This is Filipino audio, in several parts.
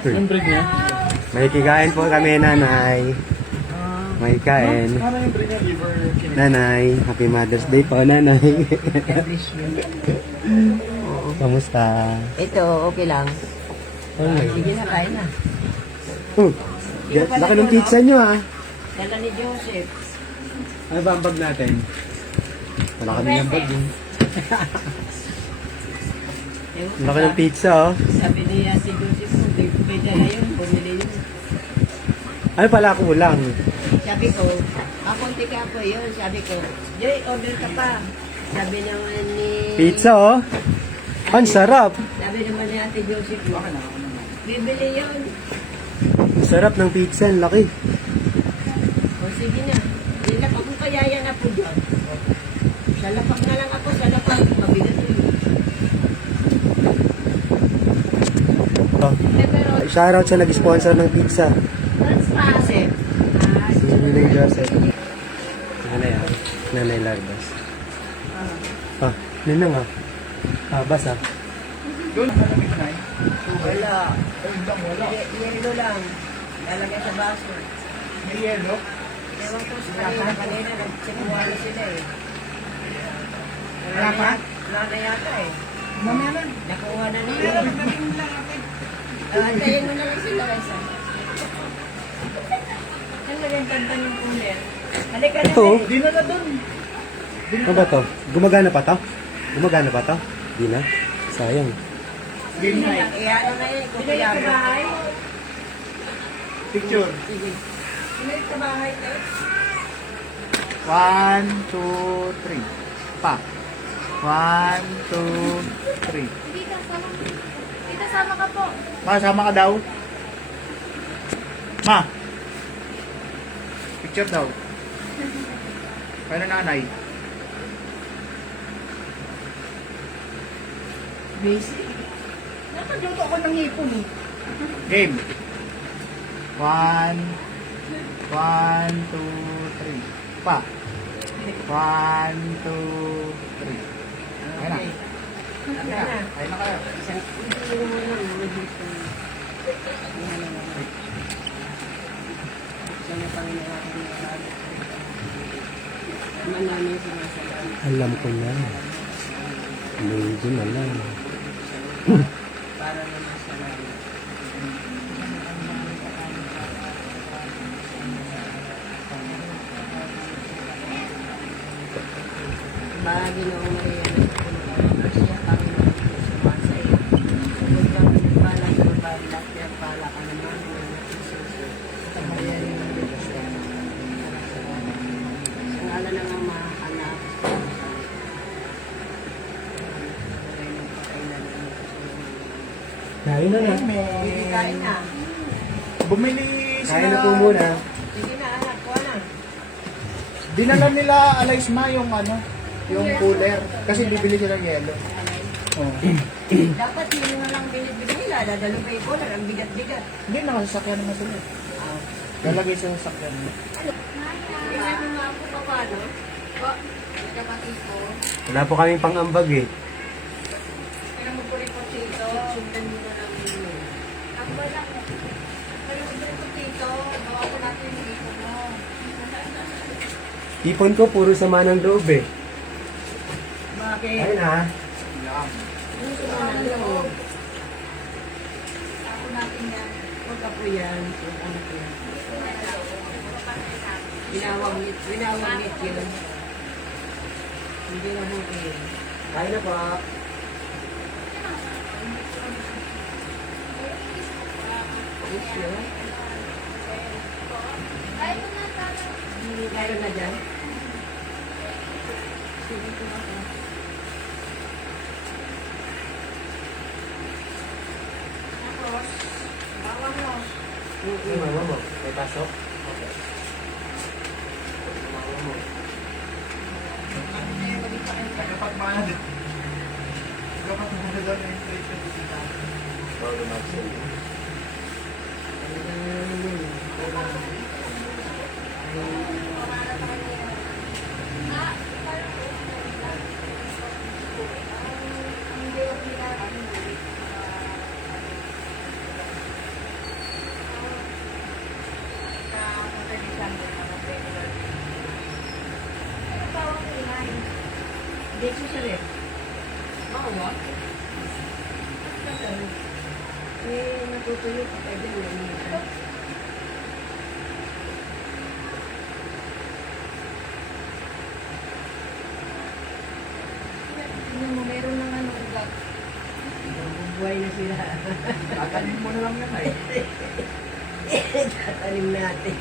Ang break niya? May kikain po kami, nanay. May kain. Ano yung break niya? Liver kidney? Nanay, happy Mother's Day po, nanay. Kamusta? Ito, okay lang. Sige na, kain na. Laki ng pizza nyo, ah. Dala ni Joseph. Ano ba ang bag natin? Wala kami ng bag, eh. Laki ng pizza, oh. Sabi niya si Joseph, may dala yun, bumili yun. Ano pala kulang? Sabi ko, akunti ka po yun. Sabi ko, Jay, order ka pa. Sabi naman ni... Pizza, oh. Ang sarap. Sabi naman ni Ate Joseph, bibili yun. Ang sarap ng pizza, ang laki. O sige na. Ilapak ko kaya yan na po dyan. Sa lapak na lang ako, sa lapak. Mabigat yun. Oh. Pero, Shoutout sa nag-sponsor ng pizza. Joseph. Si Ninay Joseph. Nanay, ah. Nanay Lardas. Ah, ninang, ah. Bas, ah. Wala. Yelo lang. Lalagay sa baso. May yelo? Ewan ko sa kanina, nagsinuwala sila eh. Wala pa? Wala na yata eh. Mamaya na. Nakuha na nila. Antayin mo na lang sila kasi. Ano na yung tanda ng cooler? Halika na Ito. eh. Di na na dun. Ano ba to? Gumagana pa to? Gumagana pa to? Di na. Sayang. Game night. Ano na eh, kukuya mo. Picture. Sige. Sino yung kabahay to? 1, 2, 3. Pa. 1, 2, 3. Tita, sama ka po. Ma, sama ka daw. Ma. Picture daw. Kaya nanay. Basic. Nakagluto ko ng hipon eh. Game. 1, 1, 2, 3. Pa. 1, 2, 3. Ayun na. Ano na? Ayun na kayo. Alam ko na. Medyo na lang. Para naman sa lahat. Bahagi na Maria na siya Panginoon sumasa iyo. Sugod lang ng pala sa babae lahat niya pala ka naman ng Jesus. Tabayan ng Diyos ka. Sa ngalan ng Ama, Anak, Kain na na. kain na. Bumili Kain na sila. po muna. Sige na, anak ko na. Dinala nila Alaisma yung ano, yung cooler. Kasi bibili sila ng yelo. Oh. Dapat yun na lang binibili nila. Dadalo kay Bola, ang bigat-bigat. Hindi, nakasasakyan naman sila. Lalagay sa sasakyan. Tingnan mo nga ako pa paano. Kapatid ko. Wala po kaming pang-ambag, eh. Kaya mo po rin po dito. Sundan mo na lang yun. Ako ba lang? Pero mo rin po dito. Bawa ko natin yung ipon mo. Ipon ko, puro sama ng loob, eh. Bakit? Ayun, ah. Yung sama ng loob. Ako natin yan. Huwag ka po yan. Huwag ano po yan. Winawagit yun. Hindi na mo eh. Kain na po. Issue. Ay, mo na tama. Hindi tayo na dyan. Sige po ako. Tapos, bawang mo. Yung mama mo, may pasok? Okay. Mama mo. Kapagmana din. Kapagmana doon yung trade na dito. Bago mag-sell. natutuyo pa kayo dyan. Tingnan mo, meron ng ano, ugat. Bubuhay na sila. Tatanim mo na lang yan ay. Tatanim natin.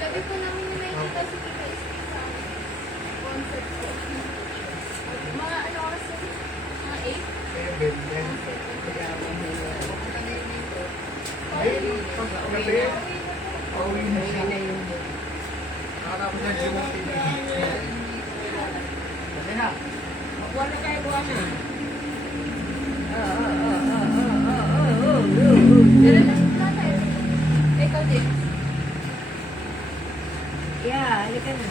Lagi po namin yung nakikita si Tita Iski sa concept ko. Mga ano oras yun? Mga 8? 7, yan. Kaya mahirap. Ayun, pag-gabi, pauwi na siya. Uwi na yun. Nakatapos na siya yung Kasi na. Makuha na tayo, buwan na. Meron na natin. Ikaw din. Yeah, halika na.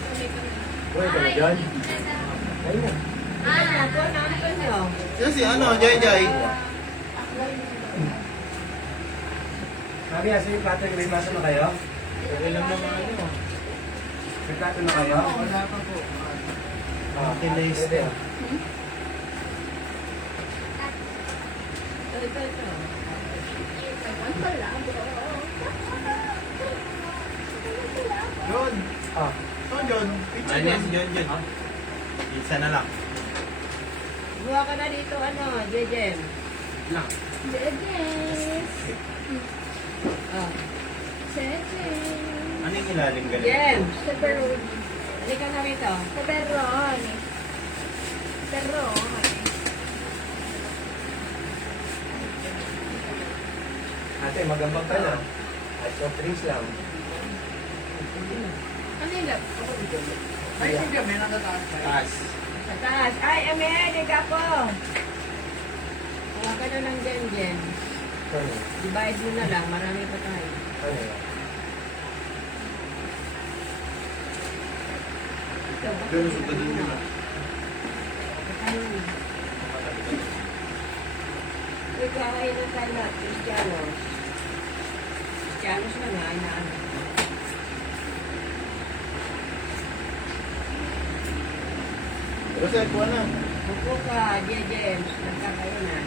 Buhay ka na dyan? Ayun na. Ah, ako na ang kanyo. Kasi ano, Jai. Sabi, asa yung plato, may maso na kayo? Okay lang naman ano. May plato na kayo? Wala pa po. Kilis. Pwede ah. Ito. Taiwan pala, bro. John. Ah. Oh, John. Pizza Ano yan si John. John John? Isa na lang. Buha ka na dito, ano, Jejem. Lang. Jejes. Oh. Jejes. Ano yung ilalim ganun? Jem, Pepperoni. halika na rito. Pepperoni. Pepperoni. Ate, magambang ka na. At soft drinks lang. Ano yung lap? Ay, hindi. May natataas tayo. Taas. Sa taas. Ay, Amen, ikaw po. Buha ka na ng Jem. Ano? Divide mo na lang, marami pa tayo. Ano yan? Ito, Ganun sa tanin nila. Ikaw ay ng tayo lahat, Cristianos. Cristianos na nga, inaano. Kasi kuha na. Buko ka, Jejem, nagkakainan.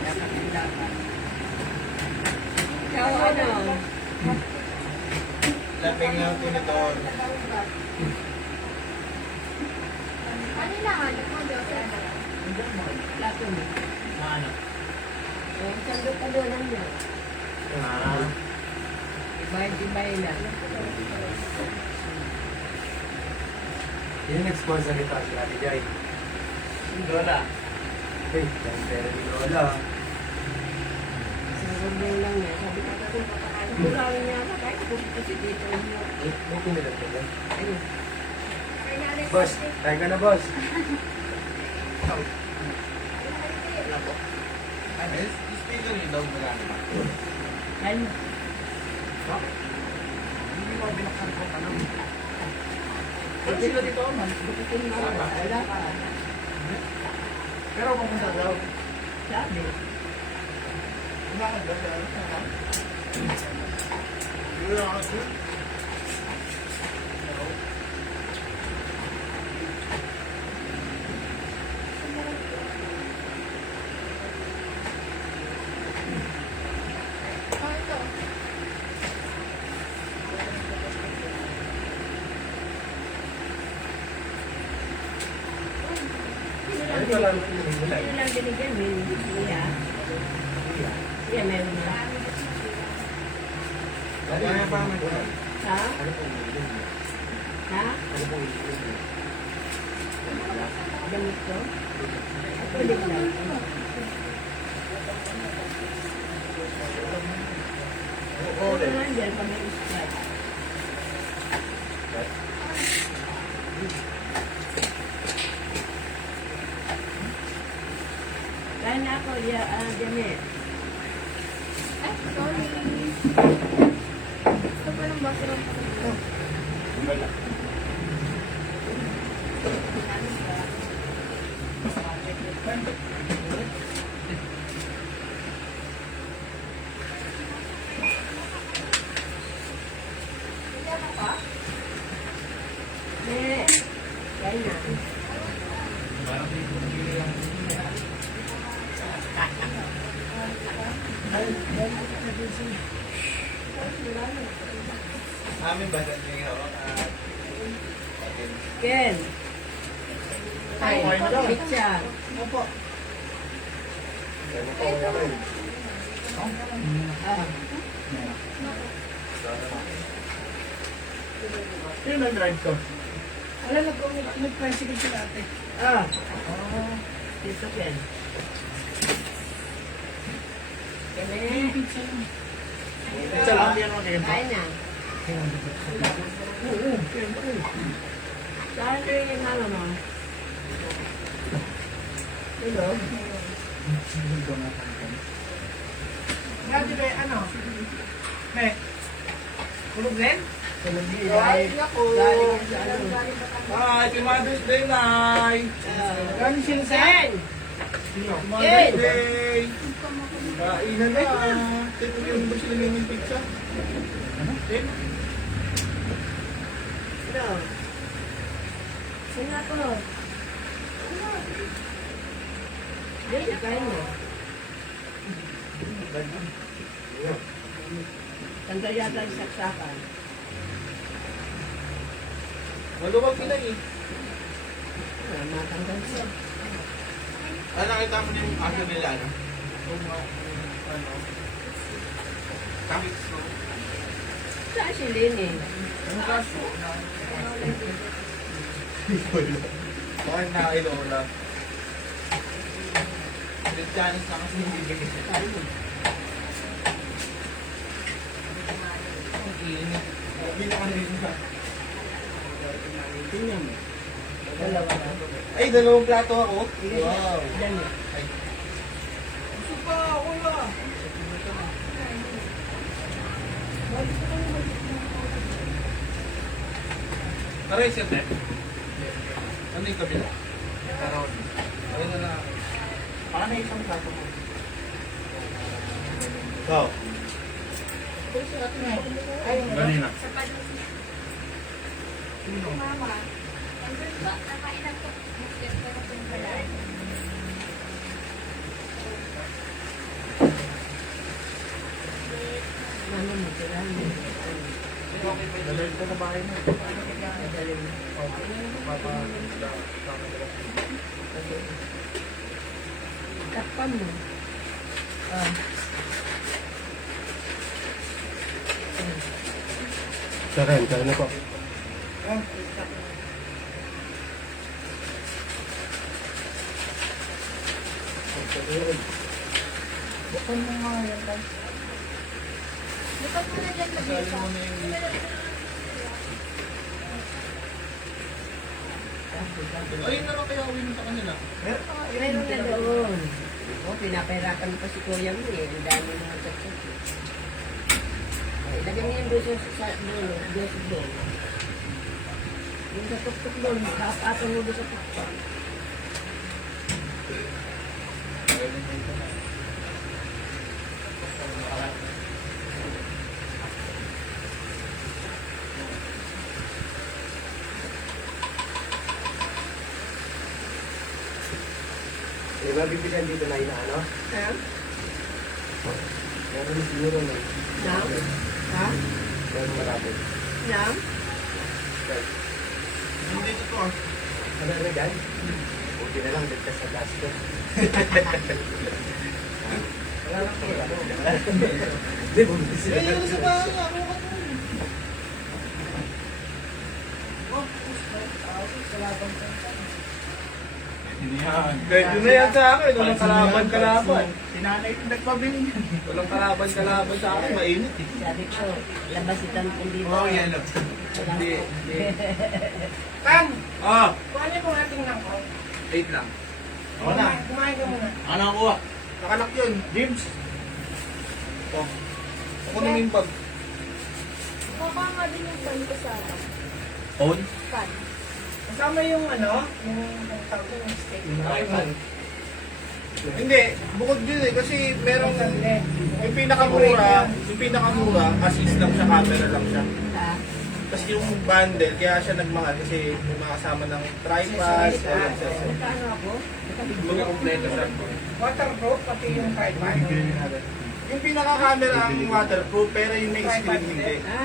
Dapat ang dapat. Ikaw ano? Laping na ito nito. Ano yung nahanap mo, Joseph? Plato mo. Ano? Eh, sandok ka doon lang yun. Ah. Ibay lang. Yung nag-sponsor nito, si Ate Jai. Lola. Hey, yung pera ni Lola. Sandok mo lang yan. Sabi ka kasi papakain. Kurawin niya ako kahit pupunta si Tito. May pinilag ka dyan. Ayun. Boss, tayo ka na boss. Wala po. Ano? Speaker yung daw magana ba? Ano? Hindi mo binaksan ko tanong. Pero sila dito, man. Bukutin mo. Wala ka. Pero pumunta daw. Sabi. Umakad daw siya. Hindi na ako siya. Oh, ito. Ano ka lang pinag-mulay? Sino lang binigyan mo? Siya. Siya meron na. Ano yung pamay ko? Ha? Ano pong ililin mo? Ha? Ano pong ililin mo? Damit ko? Ako ulit lang. Ito na dyan pa may Sprite. Kaya na ako, Janet. Ay, sorry. Ito pa ng bathroom. Amin ba sa inyo ako? Ken. Ay, picture. Ah, Sino nag-drive to? ah. Dito, Ken. Kene. Isa lang yan ako kayo. Kain na. Saan kayo yung ano mo? Hello? Grabe ba ano? May, kulog din? Galing ako. Galing yan sa ano. Hi, Happy Mother's Day, Nay! Galing sila sa... Ken! Mother's Day! Kainan na. Ito yung ba sila ng pizza? Eh? Ano? Saan ako? Dito, kain mo. Tanda yata yung saksakan. Maluwag sila eh. Matanggal siya. Ah, nakita mo din yung aso nila, ano? Ano? Kahit so. Saan si Lenny? Ano kaso? Bakit nakailola? Christianis na kasi hindi bigay sa tayo. Ang init. Hindi na kasi yun. Tingnan mo. Dalawa na. Ay, dalawang plato ako. Wow. Yan mo. Ay. Aray, siya, Ted. Ano yung kabila? Karoon. Ayun na lang. Paano isang plato mo? Ikaw. Ganina. Mama, nandun ba? Nakain na to. Musket ko na itong pala. Ano mo, tira mo. Dalawin ko na bahay mo. Madali mo. Takpan mo. Ah. Karen, kaya na po. Buksan mo nga yan, tay. Bukas mo na dyan sa bisa. Ayun na lang kaya uwi mo sa kanila. Meron na doon. O, pinapahirapan pa si Kuya mo eh. Ang dami ng saksak. Ay, lagyan mo yung doon sa dulo. Doon sa dulo. Yung sa tuktok doon. Kapatong mo doon sa tuktok. Di ba bibigyan dito na ano? Ha? Meron siguro na. Nam? Ha? Meron marami. Nam? Hindi ito ah. Ano na dyan? Buti na lang, ligtas sa gasto. Wala lang kaya. Di, bumili sila. Ayun sa bahay ako. Kahit yun na yan sa akin, walang kalaban. Sinanay ko nagpabili niyan. Walang kalaban sa akin, mainit eh. Sabi ko, labas itang dito. Oo, yan lang. Hindi. Kan, Ah, kuhanin mo natin ng ko. 8 lang. Ako na. Kumain ka muna. Ano ang kuha? Nakalak yun. James. Oh. Ako na yung bag. Baka nga din yung pan ko sa On? pan. Kasama yung ano, yung tawag yung steak. Hindi, bukod yun eh, kasi merong Sandali. yung pinakamura, as is lang siya, camera lang siya. Ha? Tapos yung bundle, kaya siya nagmahal kasi may mga kasama ng tripod, Magkano ako? mga kompleto siya. Waterproof, pati yung tripod. Yung pinaka-camera ang waterproof, pero yung may screen hindi. Ha?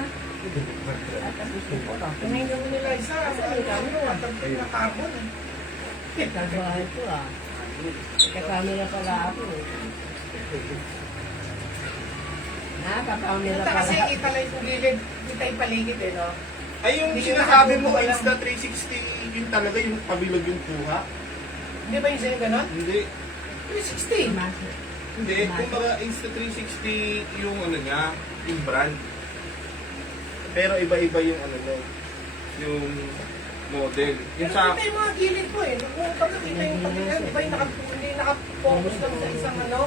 Tingnan mo nila isa. Ano, waterproof na carbon. Kabahay ko ah. Kakamera pala ako eh. Kakamera Ito pala. kasi kita lang yung gilid. Kita yung paligid eh, no? Ay, yung Hindi sinasabi mo, nakabuo lang. Insta360, yun talaga yung kabilog yung kuha. Hindi ba yung sa'yo ganon? Hindi. 360. Hindi. Kumbaga, Insta360 yung ano niya, yung brand. Pero iba-iba yung ano niya, yung model. Yung Pero sa... kita yung mga gilid ko eh. Kung pagkakita yung patingin, di ba yung hindi nakafocus lang sa isang ano?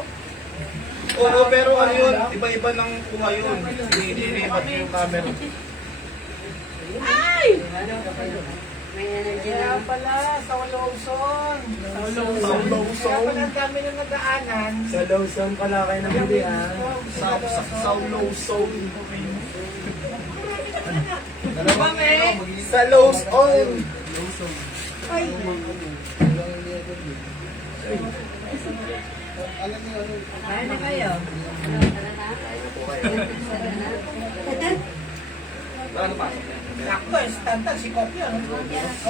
Oo, pero ano yun, iba-iba ng kuha yun. Nililipat yung camera. May energy Kaya na. pala, sa Lawson. Sa Lawson. Kaya pala ang dami na nagdaanan. Sa Lawson pala kayo nabili ah. Sa Lawson. Sa Lawson. Kaya na kayo. Ano pa? Sakto, standard si Kopi.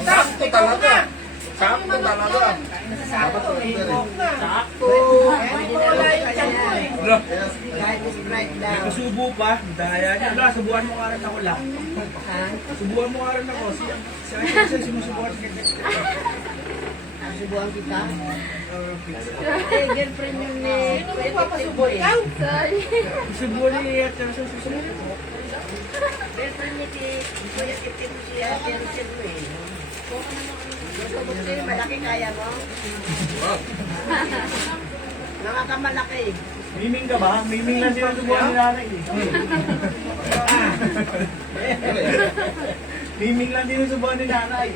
Sakto talaga. Sakto talaga. Sakto, may coke na. Sakto. Kaya hindi wala yung chan ko eh. Kahit Sprite daw. Subo pa, daya niya. Wala, subuhan mo karan ako lang. Ha? Subuhan mo karan ako. Siya sinusubuhan ka. Subuhan kita. Eh, girlfriend yun ni Sino magpapasubo? Ikaw? Sorry. Subuhan niya at sa susunod. Girlfriend ni Kuya Kitim siya. Girlfriend mo eh. Gusto malaki kaya mo? Nakakamalaki. Miming ka ba? Miming lang din ang subuhan ni nanay eh. Miming lang din ang subuhan ni nanay.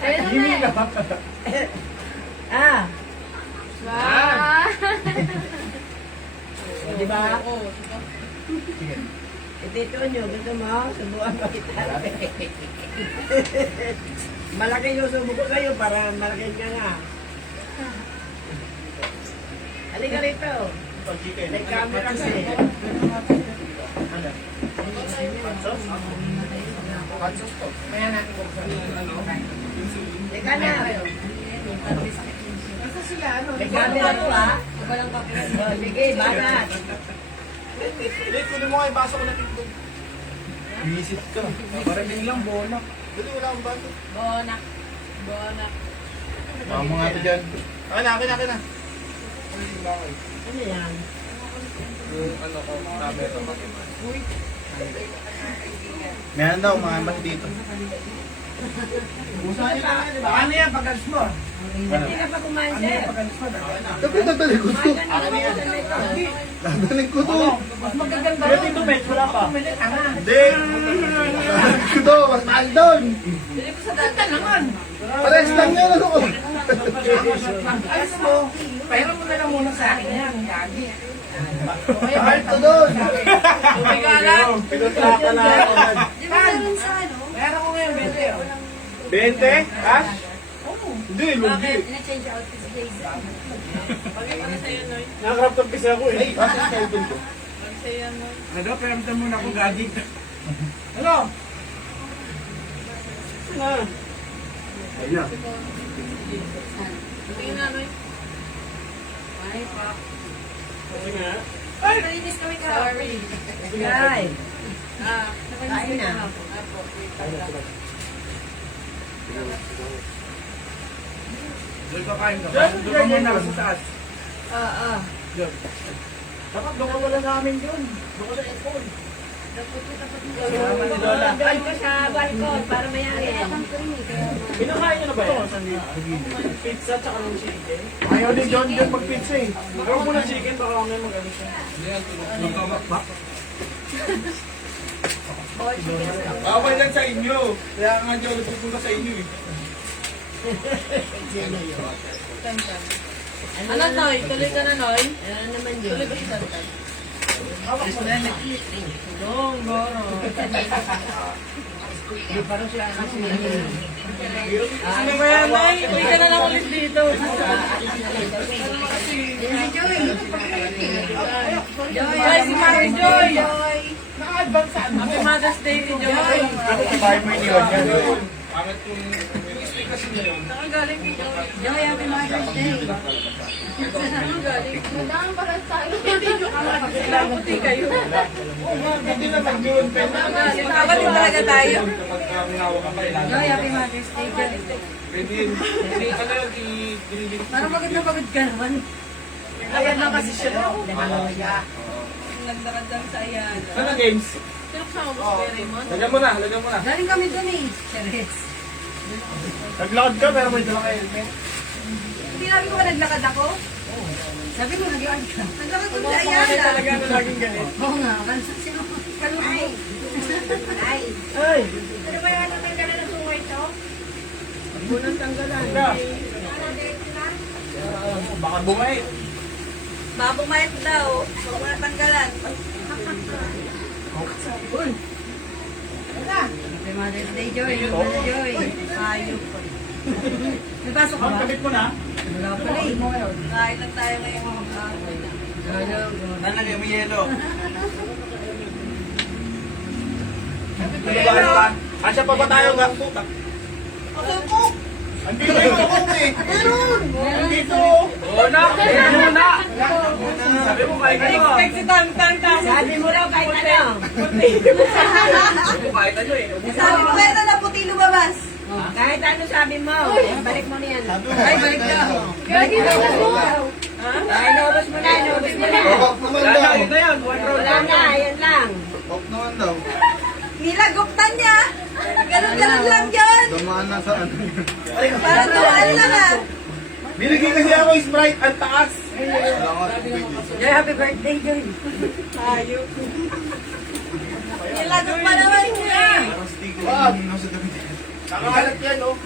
Ayun na Miming ka ba? Ah! ba? Di ba? Ito nyo, gusto mo? Subuhan mo kita. Malaki yung subo ko kayo para malaki ka nga. Halika rito. May camera ka eh. Kaya natin ko sa Halika na. Basta sila, ano? May camera ko ha. Oh, sige, banat. Ulit, kunin mo nga yung baso ko na tingkog. Visit ka. Parating lang, bola. Dali, wala akong baso. Bonak. Bonak. Mama mo nga ito dyan. Akin na, akin na, akin na. Ano yan? Yung ano ko, camera. Meron daw, mga mas dito. Paano yan pag-alis mo? Hindi ka pa kumain, sir. Dapat dadaling ko to. Dadaling ko to. Mas magaganda Pero dito, Mets, wala pa. Pumili ka na. Hindi! Dadaling ko to. Mas mahal doon. Ganda naman. Pares lang yan. Ano ko? Alis mo. Pahira mo na lang muna sa akin yan. Gagi. Mahal to doon. Pinutrata na ako. Pera ko ngayon, Bete. 20? Cash? Hindi, lugi. Nakakrap ng pisa ko Ay, eh. bakit yung cellphone ko? Ano, peramtan muna akong gagig. Ano? Ayun na. Sorry. Ay, Ah, kain na. Doon pa kain ka ba? Doon ka muna sa taas. Oo. Dapat doon ka wala namin yun. Doon ka sa aircon. Doon ka sa balkon para mayari. Pinakain nyo na ba yan? Pizza tsaka ng chicken. Ayaw ni John John mag-pizza eh. Huwag mo ng chicken baka kami mag-ano siya. Magkamakbak. Okay lang sa inyo. Kaya nga dyan, nagpupunta sa inyo eh. Ano, Noy? Tuloy ka na, Noy? Ano naman yun? Tuloy ba si Tantan? Hindi pa rin siya kasi Ano ba yan, Nay? Uwi ka na lang ulit dito. Joy, si Mami Joy. Naka-advance sa ano? Happy Mother's Day ni Joy. Bahay mo iniwan yan. Bakit yung stick kasi niya yun? Saan galing ni Joy? Joy, happy Mother's Day. Saan galing? Madami para sa akin. Puti kayo. Hindi naman yun. Pero Magkabati talaga tayo. kapag minawa ka pa, ilan? Joy, happy Mother's Day. Joy. Pwede yun. Hindi ka na yun. Binibig. Parang pagod na pagod ka naman. Ayan lang kasi siya. Nagdarad lang sa ayan. Saan na games? Sino kasama mo si Raymond? Lagyan mo na, lagyan mo na. Galing kami dun eh. Charis. Naglakad ka pero may dala kayo. Hindi namin ko ba naglakad ako? Sabi mo, naglakad ka. Naglakad ko sa Ay, Ayala. talaga na laging galit. Oo nga, kansa sino? Ay. Ay. Ay! Ano ba yung natanggalan ng sungay ito? Unang tanggalan. Baka bumait. Mabumayat daw. Huwag mo natanggalan. Happy Mother's Day, Joy. Joy. Ayok. May pasok ka ba? Kapit mo na. Wala pala eh. Kain lang tayo ngayon mga kapoy. Ano yung may yelo? Asya pa ba tayo nga? Putak. Andito yung tukong eh. Andito! Oo na! Meron na! Sabi mo kahit ano ah. Expect si Tantan kasi. Sabi mo raw kahit ano. Sabi mo kahit ano eh. Sabi mo kahit ano puti lumabas. Kahit ano sabi mo, balik mo niyan. Ay, balik na. Gagi na lang mo. Ay, inubos mo na, inubos mo na. Wala na, yun na yan. One round Wala na, ayan lang. Off naman daw. Nilaguptan niya. Ganun-ganun lang yun. Dumaan na sa ano. Parang tuwaan lang ah. Binigyan kasi ako Sprite ang taas. Joy, happy birthday, Joy. Ayok. Nilagup pa naman niya. Wag! Nakakalat yan oh.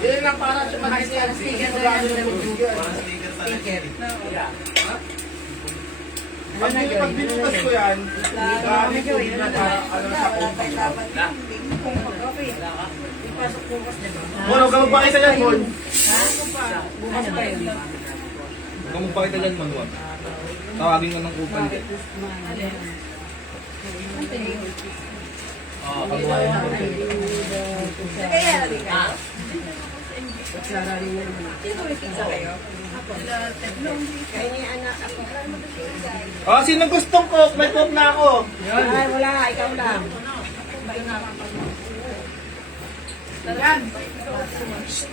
Yan lang para sa mag-sticker. Pag binutas ko yan, gamit ko din na para ano sa kumpa. Mon, huwag kang magpakita dyan, Mon. Huwag kang magpakita dyan, Mon. Wag. Tawagin ko ng kupal. Pagbuhayan ko. Kaya rin ka. Sino may pizza kayo? Kaya ni anak ako. Oh, sino gustong coke? May coke na ako. Ay, wala, ikaw lang.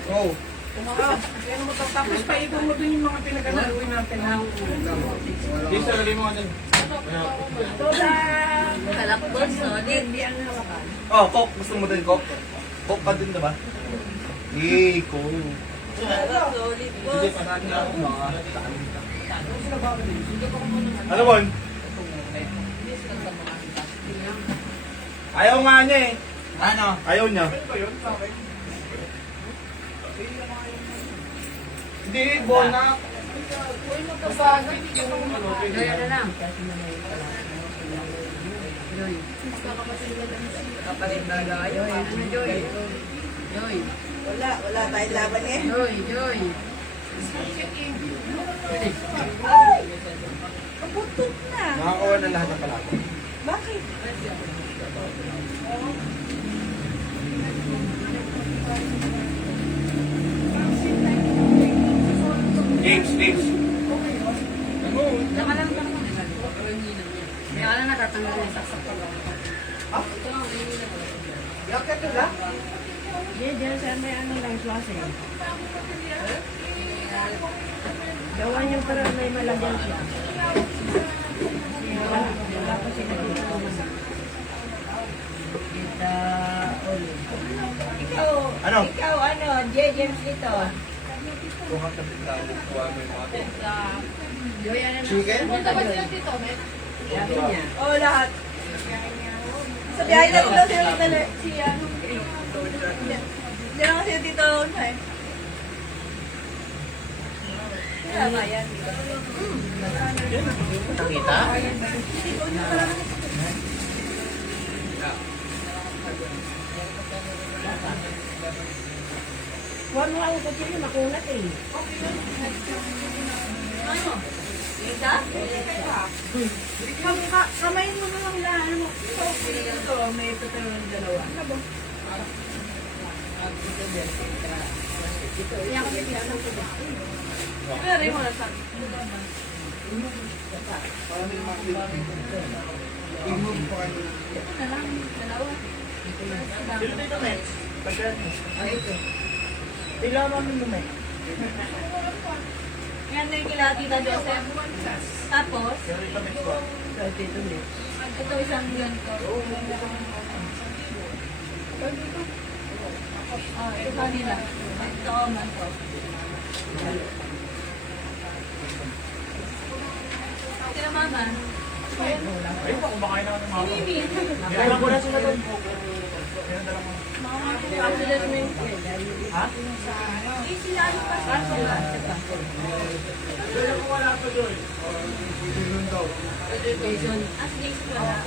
Oh. Tapos paibon mo dun yung mga pinaganaluin natin. Please, lagay mo nga dyan. Kalapos, solid. Hindi ang hawakan. Oh, coke. Gusto mo din coke? Coke ka din, diba? Yay, coke. Solid, boss. Hindi pa natin ako mga ano, Bon? Ayaw nga niya eh. Ano? Ayaw niya. Hindi, Bon na. Joy, ano lang? Joy. Kapalit na Joy. Ano, Joy? Joy. Wala tayong laban eh. Joy, Joy. Kabutot na. Nakakuha na lahat ng palako. Bakit? Games. Saka lang lang. Kaya lang natatanggal yung saksak ko. Yakit ko na? Diyan sa may ano lang, klase. Gawa niyo para may malagyan siya. Wala pa sila dito. Kita, Ano? Ikaw, J. James dito. Joy, ano na? Chicken? Punta ba sila dito, Met? Sabi niya. Oo, lahat. Sa biyahe na rin daw sila dito na. Si ano? Hindi lang kasi dito. Nakita? Huwag mo ako kasi yun, makunat eh. Kamay mo na lang lahat mo. Ito, may tutulong ng dalawa. Ano ba? Yan kami pinasang ko ba? Pero yung mga sabi. I-move po kayo. Sino dito, Mex? Ay, ito. Kailangan mo Mex. Yan na yung kila Tita Joseph. Tapos, Sino dito, Mex po? ito isang yun ko. Ito kanila. Ito man ko. Sino mama? Ayun pa, kumakain na ka ng mga. Mimi. Kailan ko na sila doon. Ha? Sila ano pa sa Kailan ko wala pa doon. As days wala.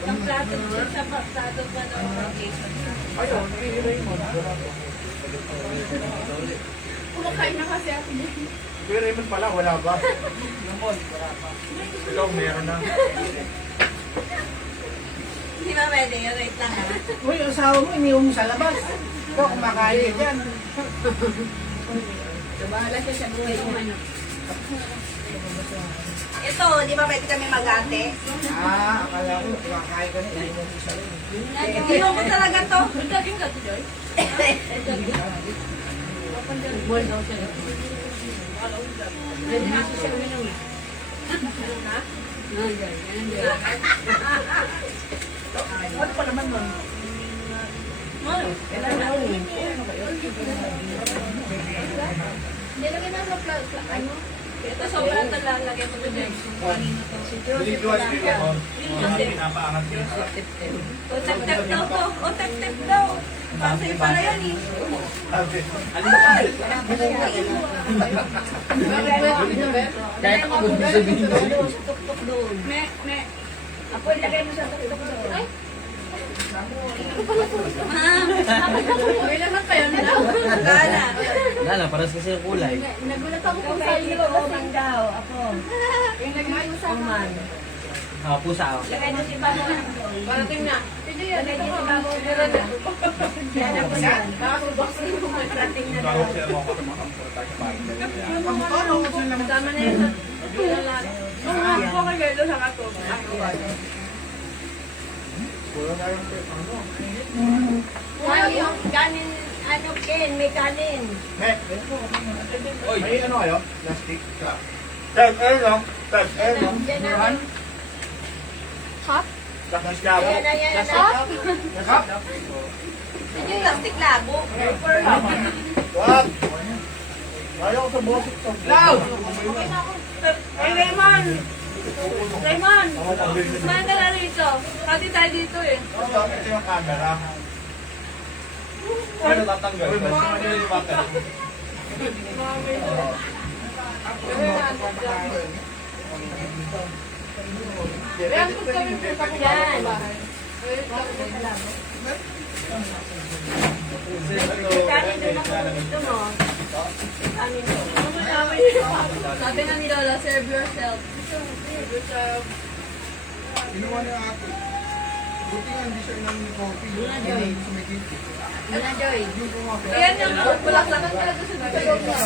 Ang plato sa plato pa ng rotation. Ayun, nahihilay mo. Kumakain na kasi ako niya. Kuya Raymond pala, wala ba? Ramon, wala pa. Ikaw, meron na. Hindi ba pwede? Wait lang ha. Uy, yung asawa mo, iniwan mo sa labas. Ikaw, kumakain ka dyan. Bahala siya sa buhay ko. Ito, di ba pwede kami mag-ate? Akala ko, kumakain ka na, iniwan mo sa labas. Iwan ko talaga to. Daging ka to, Joy? Buwan daw siya. Pwede na siya uminom. Ano pa naman nun? Nilagyan na sa ano? Ito sobrang talalagay ko to, Joy. Nililiwas din ako. Kasi, Pinapaangat yun. o tep-tep daw to. O tep-tep daw. Kasi pala yan eh. Kahit ako hindi sabihin na yun. Tuk-tuk doon. Ako ilagay mo sa tuktok doon. Ma'am. May laman pa yun na. Gana. Lala, paras kasi yung kulay. Nagulat ako kung Kaya saan dito, nyo kasi. man daw, ako. Yung nagmano sa Uman. Pusa ako. Lagay mo si Babo. Parating na. Pwede yan. Lagay mo si Babo. Pero na. Yan ako yan. Parating na daw. Bago siya mo ako makampura tayo sa bahay. Tama na yun. Nung hapon ko kayo doon sa kato. Ay, yung kanin, ano, Ken, may kanin. May ano kayo? Plastic? Tag, no? Tag, no? Yan na. Cup? Tapos kabo? Yan na, yan na. Ito yung plastic labo. Wag! Ayaw ko sa bosik to. Loud! Hey, Raymond! Raymond! Kumain ka na rito. Pati tayo dito eh. Ito yung camera. Ano tatanggal? Ano yung battery? Yan. Kanin doon ako gusto mo. Kanin doon. Sabi nga ni Lola, serve yourself. Kinuha niya ako. Buti nga hindi siya inom ni coffee. Hindi sumikip. Ano, Joy? Ayan yung bulaklakan talaga sa loob na.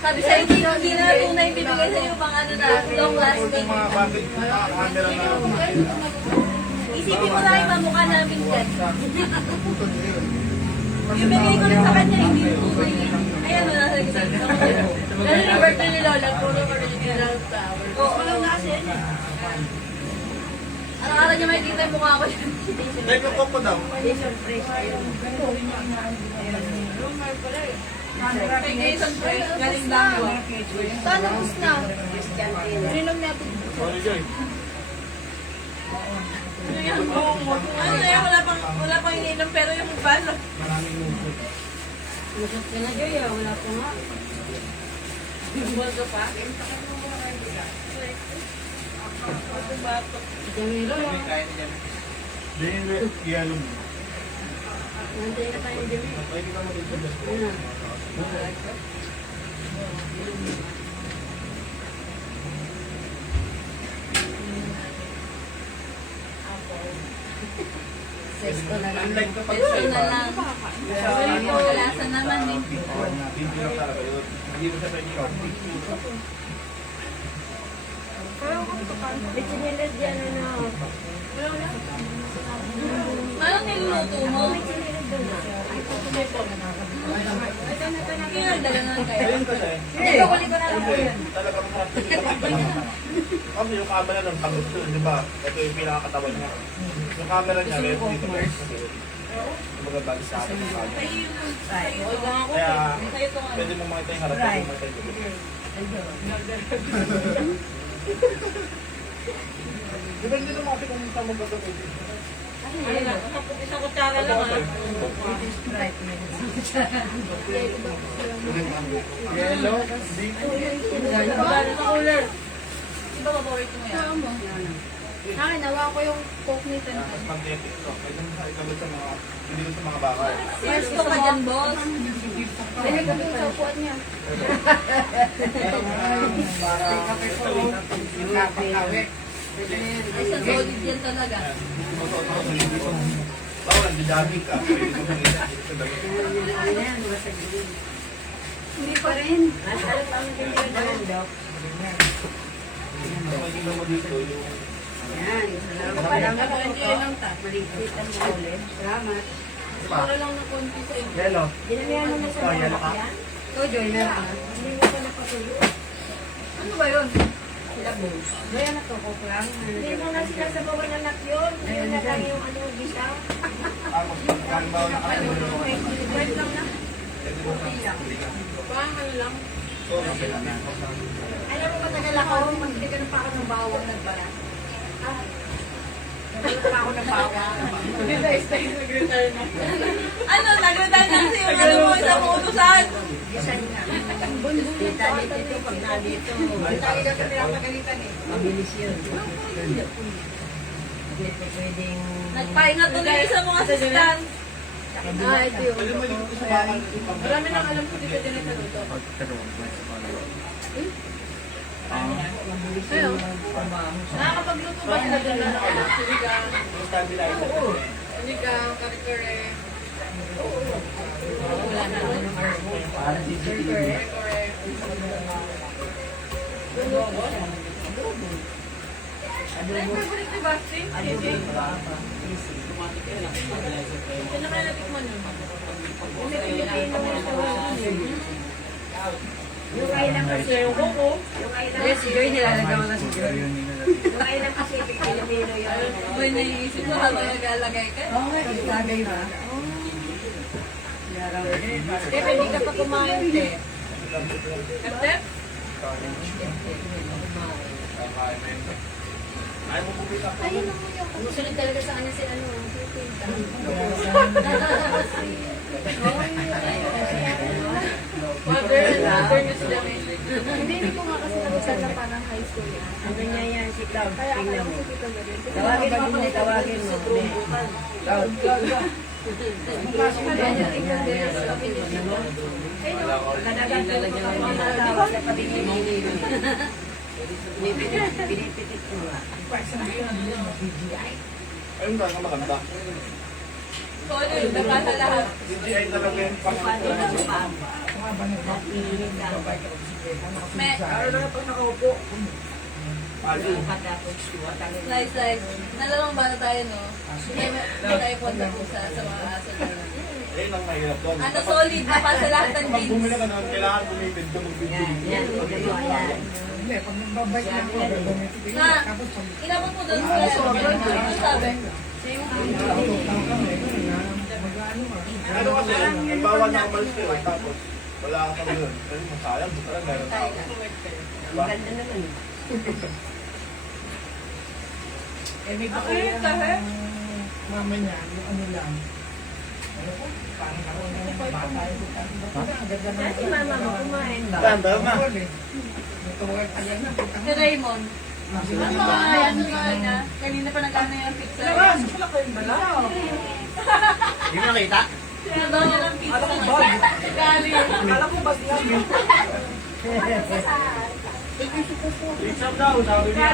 Sabi sa'yo, hindi na tunay bibigay sa'yo pang ano na, long lasting. Mga battery, camera na. Isipin mo lang yung mamukha namin dyan. Ibigay ko rin sa kanya, hindi tunay. Ayan, wala sa gitna. Lalo yung birthday ni Lola, puro original flower. Oo, alam na kasi yan eh. Araw-araw niya makikita yung mukha ko dyan. Nagkakop ko daw. Kay Jason Fresh, galing lang yun. Sana bus na. Rinom niya ako. Sorry, Joy. Ano yan? Ano yan? Wala pang ininom pero yung balo. Maraming luto. Lusot ka na, Joy, ah. Wala pa nga. Bulgo pa? Jamilo, ah. Yellow. Nantay ka tayo, Jamilo. Ayan. Sesto na lang. Sesto na lang. Kalasa naman eh. Hindi lang talaga yun. Hindi mo siya pwede shopping. Bitsinilid yan, ano. Anong niluluto mo? Kaya dala na kayo. Ayun kasi, Hindi, kukunin ko na lang po yun. talagang masarap siya. Kasi yung camera ng kamot doon, di ba? Ito yung pinakakatawan niya. Yung camera niya, meron dito ba? Magabali sa akin yung camera. Kaya, pwede mo makita yung harap, pwede mo makita yung likod. Di ba hindi naman kasi kung saan magkakapit? Isang kutsara lang, ah. Yellow. Dito. Ano sa cooler? Diba paborito mo yan? Akin, nawa ko yung coke ni Tantan. Magnetic to. Pwede mo sa ikabot sa mga, hindi ko sa mga bakal. Yes ko ka dyan, boss. Dali kami sa upuan niya. Ay, sa solid yan talaga. Masuot ako sa hindi ko. Bawal, nagdadaming ka. Pwede mo sa nila. Ayan, masag din. Hindi pa rin. Masarap ang ganyan naman, Dok. Makikita mo dito yung Ayan, salamat po ito. Maligpit ang ulit. Salamat. Para lang na konti sa inyo. Yellow. Dinamihan mo na sa mga yan? Ikaw, Joy, meron ka? Hindi mo pa napatuloy. Ano ba yun? Sila, boss. Joy, ano to? Coke lang? Hindi mo na sila sabawan ng anak yun. Yun na lang yung ano, bisa. tapos magkalimaw na kami. Wait lang na. Parang ano lang. So, kapila na. Alam mo, matagal ako, magbigyan pa ako ng bawang nagbara. Nagbalat pa ako ng bawang. Ano, nagretire na kasi yung ano mo, isang uutusan. Bisan nga. Tita, dito, pag nandito. Ang tayo na sa pinapagalitan eh. Mabilis yun. Hindi po pwedeng... Nagpahinga tuloy sa mga assistant. Ito yung... Pwede mo dito sa bakal. Marami nang alam ko dito din ito dito. Mabilis yung trabaho. Nakakapagluto ba sila dyan na sinigang? Yung kabila ito. Sinigang, kare-kare. Wala na ako ng arko. Kare-kare. Ay, favorite ni Basti? Sisi? Kailan kaya natikman yun? May Pilipino na restaurant yun. Yung island kasi, Yung koko. yung island Yes, si Joy, nilalagyan ko na si Joy. yung island Pacific Filipino yun. May naiisip ko habang nag-alagay ka. Oo nga, ilagay ba? Kaya hindi ka pa kumain, te. Kaptep? Ay, mo bubita. Ayun ang kuya ko. Musunod talaga sa kanya si ano, si Tinta. Water na sila may. Hindi ko nga kasi nabasal na parang high school yan. Ano niya yan, si Cloud. Kaya akala Tingnan ko mo. si Tito Galit. Tawagin mo ako, tawagin mo. Cloud. Kadagan talaga ng mga tawag sa patigil. Pinipitit ko nga. Ayun ba, ang maganda. Solid, nabasa lahat. DJI talaga yung Paano na pang- pa? Nakikinig ka. Me, Pali. Katapos tuwatangin. slice. Nalalong bata tayo, no? Hindi tayo punta po sa mga aso na lang. Ayun ang mahirap doon. Ano, solid, napasa lahat ng Pag jeans. bumili ka doon, kailangan bumibid ka Yan, magbibili. yan. Yan. Na, inabot mo doon sa ano sabi? Ano kasi, bawa na umalis kayo, tapos wala ka kami doon. Kasi masayang, talaga meron tao. Ang ganda naman. Eh, may Ang init ka, he? mama niya, yung ano lang. Si mama mo kumain ba? Si Raymond. Ano ba yan? Kanina pa nag-ano yung pizza. Hindi mo nakita? Ano niya ng pizza? Gali. Akala ko ba siya? Exam daw, sabi niya.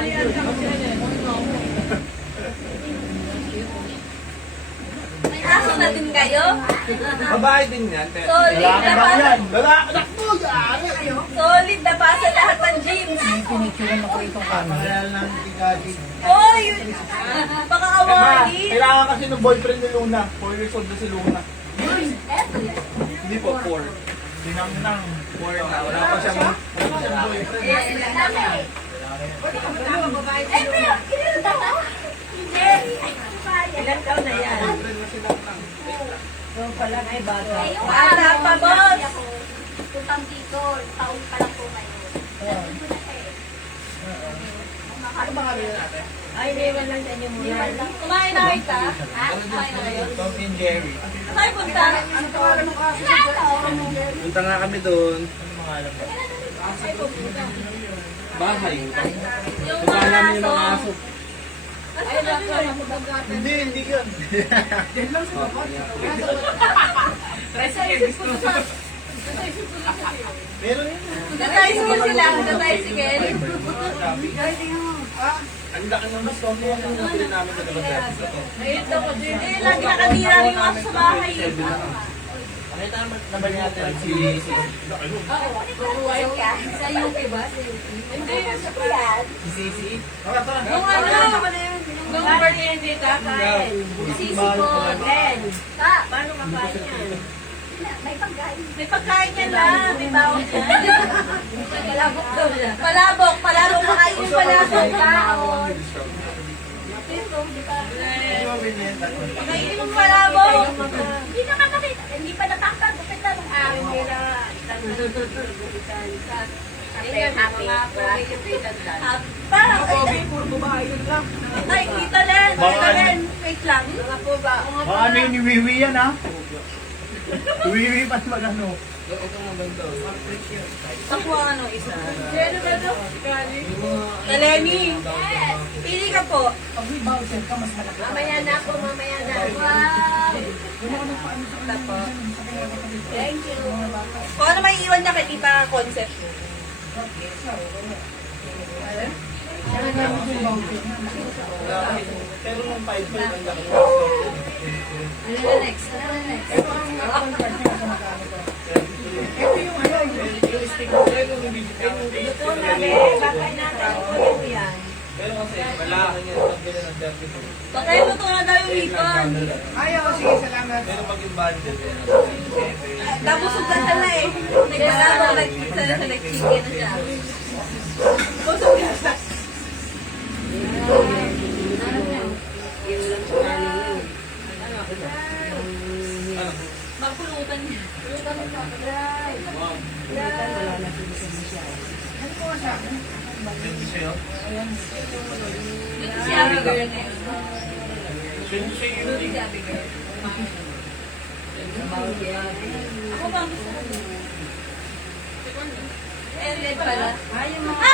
May aso na din kayo? Babae din yan. Solid na pa. Lalaki, nakpo, yan. Solid na pa sa lahat ng gyms. Pangalala ng Tigadi. Hoy! Baka awali. Kailangan kasi ng boyfriend ni Luna. 4 years old na si Luna. Hindi po, 4. Dinang-nang. 4 na. Wala pa siyang boyfriend. Ilan taon na yan? So pala ay bata. Bata pa, boss. Tutang dito, taon pa lang po kayo. Ay, iniwan lang sa inyo muna. Kumain na kayo ka? Ha? Kumain na kayo? Tom and Jerry. Saan punta? Punta nga kami doon. Ano mga alam mo? Bahay. Yung Punta mga namin yung mga aso. aso. Hindi yun. Meron yun. Nag-tricycle sila. Nag-tricycle. Ang laki ng mas kami yan. Ang nabili namin sa labas. Eh, lagi nakatira rin yung aso sa bahay. Nakita naman natin si Sa UP ba? Hindi, sa Kuyan. Sisi. Nung ano, nung birthday hindi kakain. Sisi ko. Pa, Paano kakain yan? May pagkain. may pagkain yan lang. May bawang yan. Palabok daw na. Palabok, palabok. Makain yung palabok. Baon. Makain yung palabok. Hindi nakakakita. Hindi pa nakakagupit na ng araw. Parang, Puro babae yun lang. ay, kita rin. Kita rin. Wait lang. Mga po ba? Baka ano yung ni Wiwi yan ha? Wiwi pa naman ano. Ako ano, isa. Ano ba ito? Taleni. Pili ka po. Mamaya na ako, mamaya na. Wow. Tapo. Thank you. Kung ano may iwan niya kay Tita Concept. Pero nung 5 ang laki. Ano na next? Ano na next? Yung stick ko rin yung bibig. Ito na, bakay natin. Ito yan. Pero kasi malaki niya ang bilhin ng 32. Baka yung luto na daw yung hipon. Ayaw, sige, salamat. Pero pag yung budget, Tapos sudan na eh. Nagbalabang nag-pizza na sa nag-chicken na siya. Busog na siya. Magpulutan niya. sa'yo. Dito si Abigail na yun. Sa'yo Dito si Abigail. Ako ba ang gusto ko? Eh, red pala. Ay, yung mga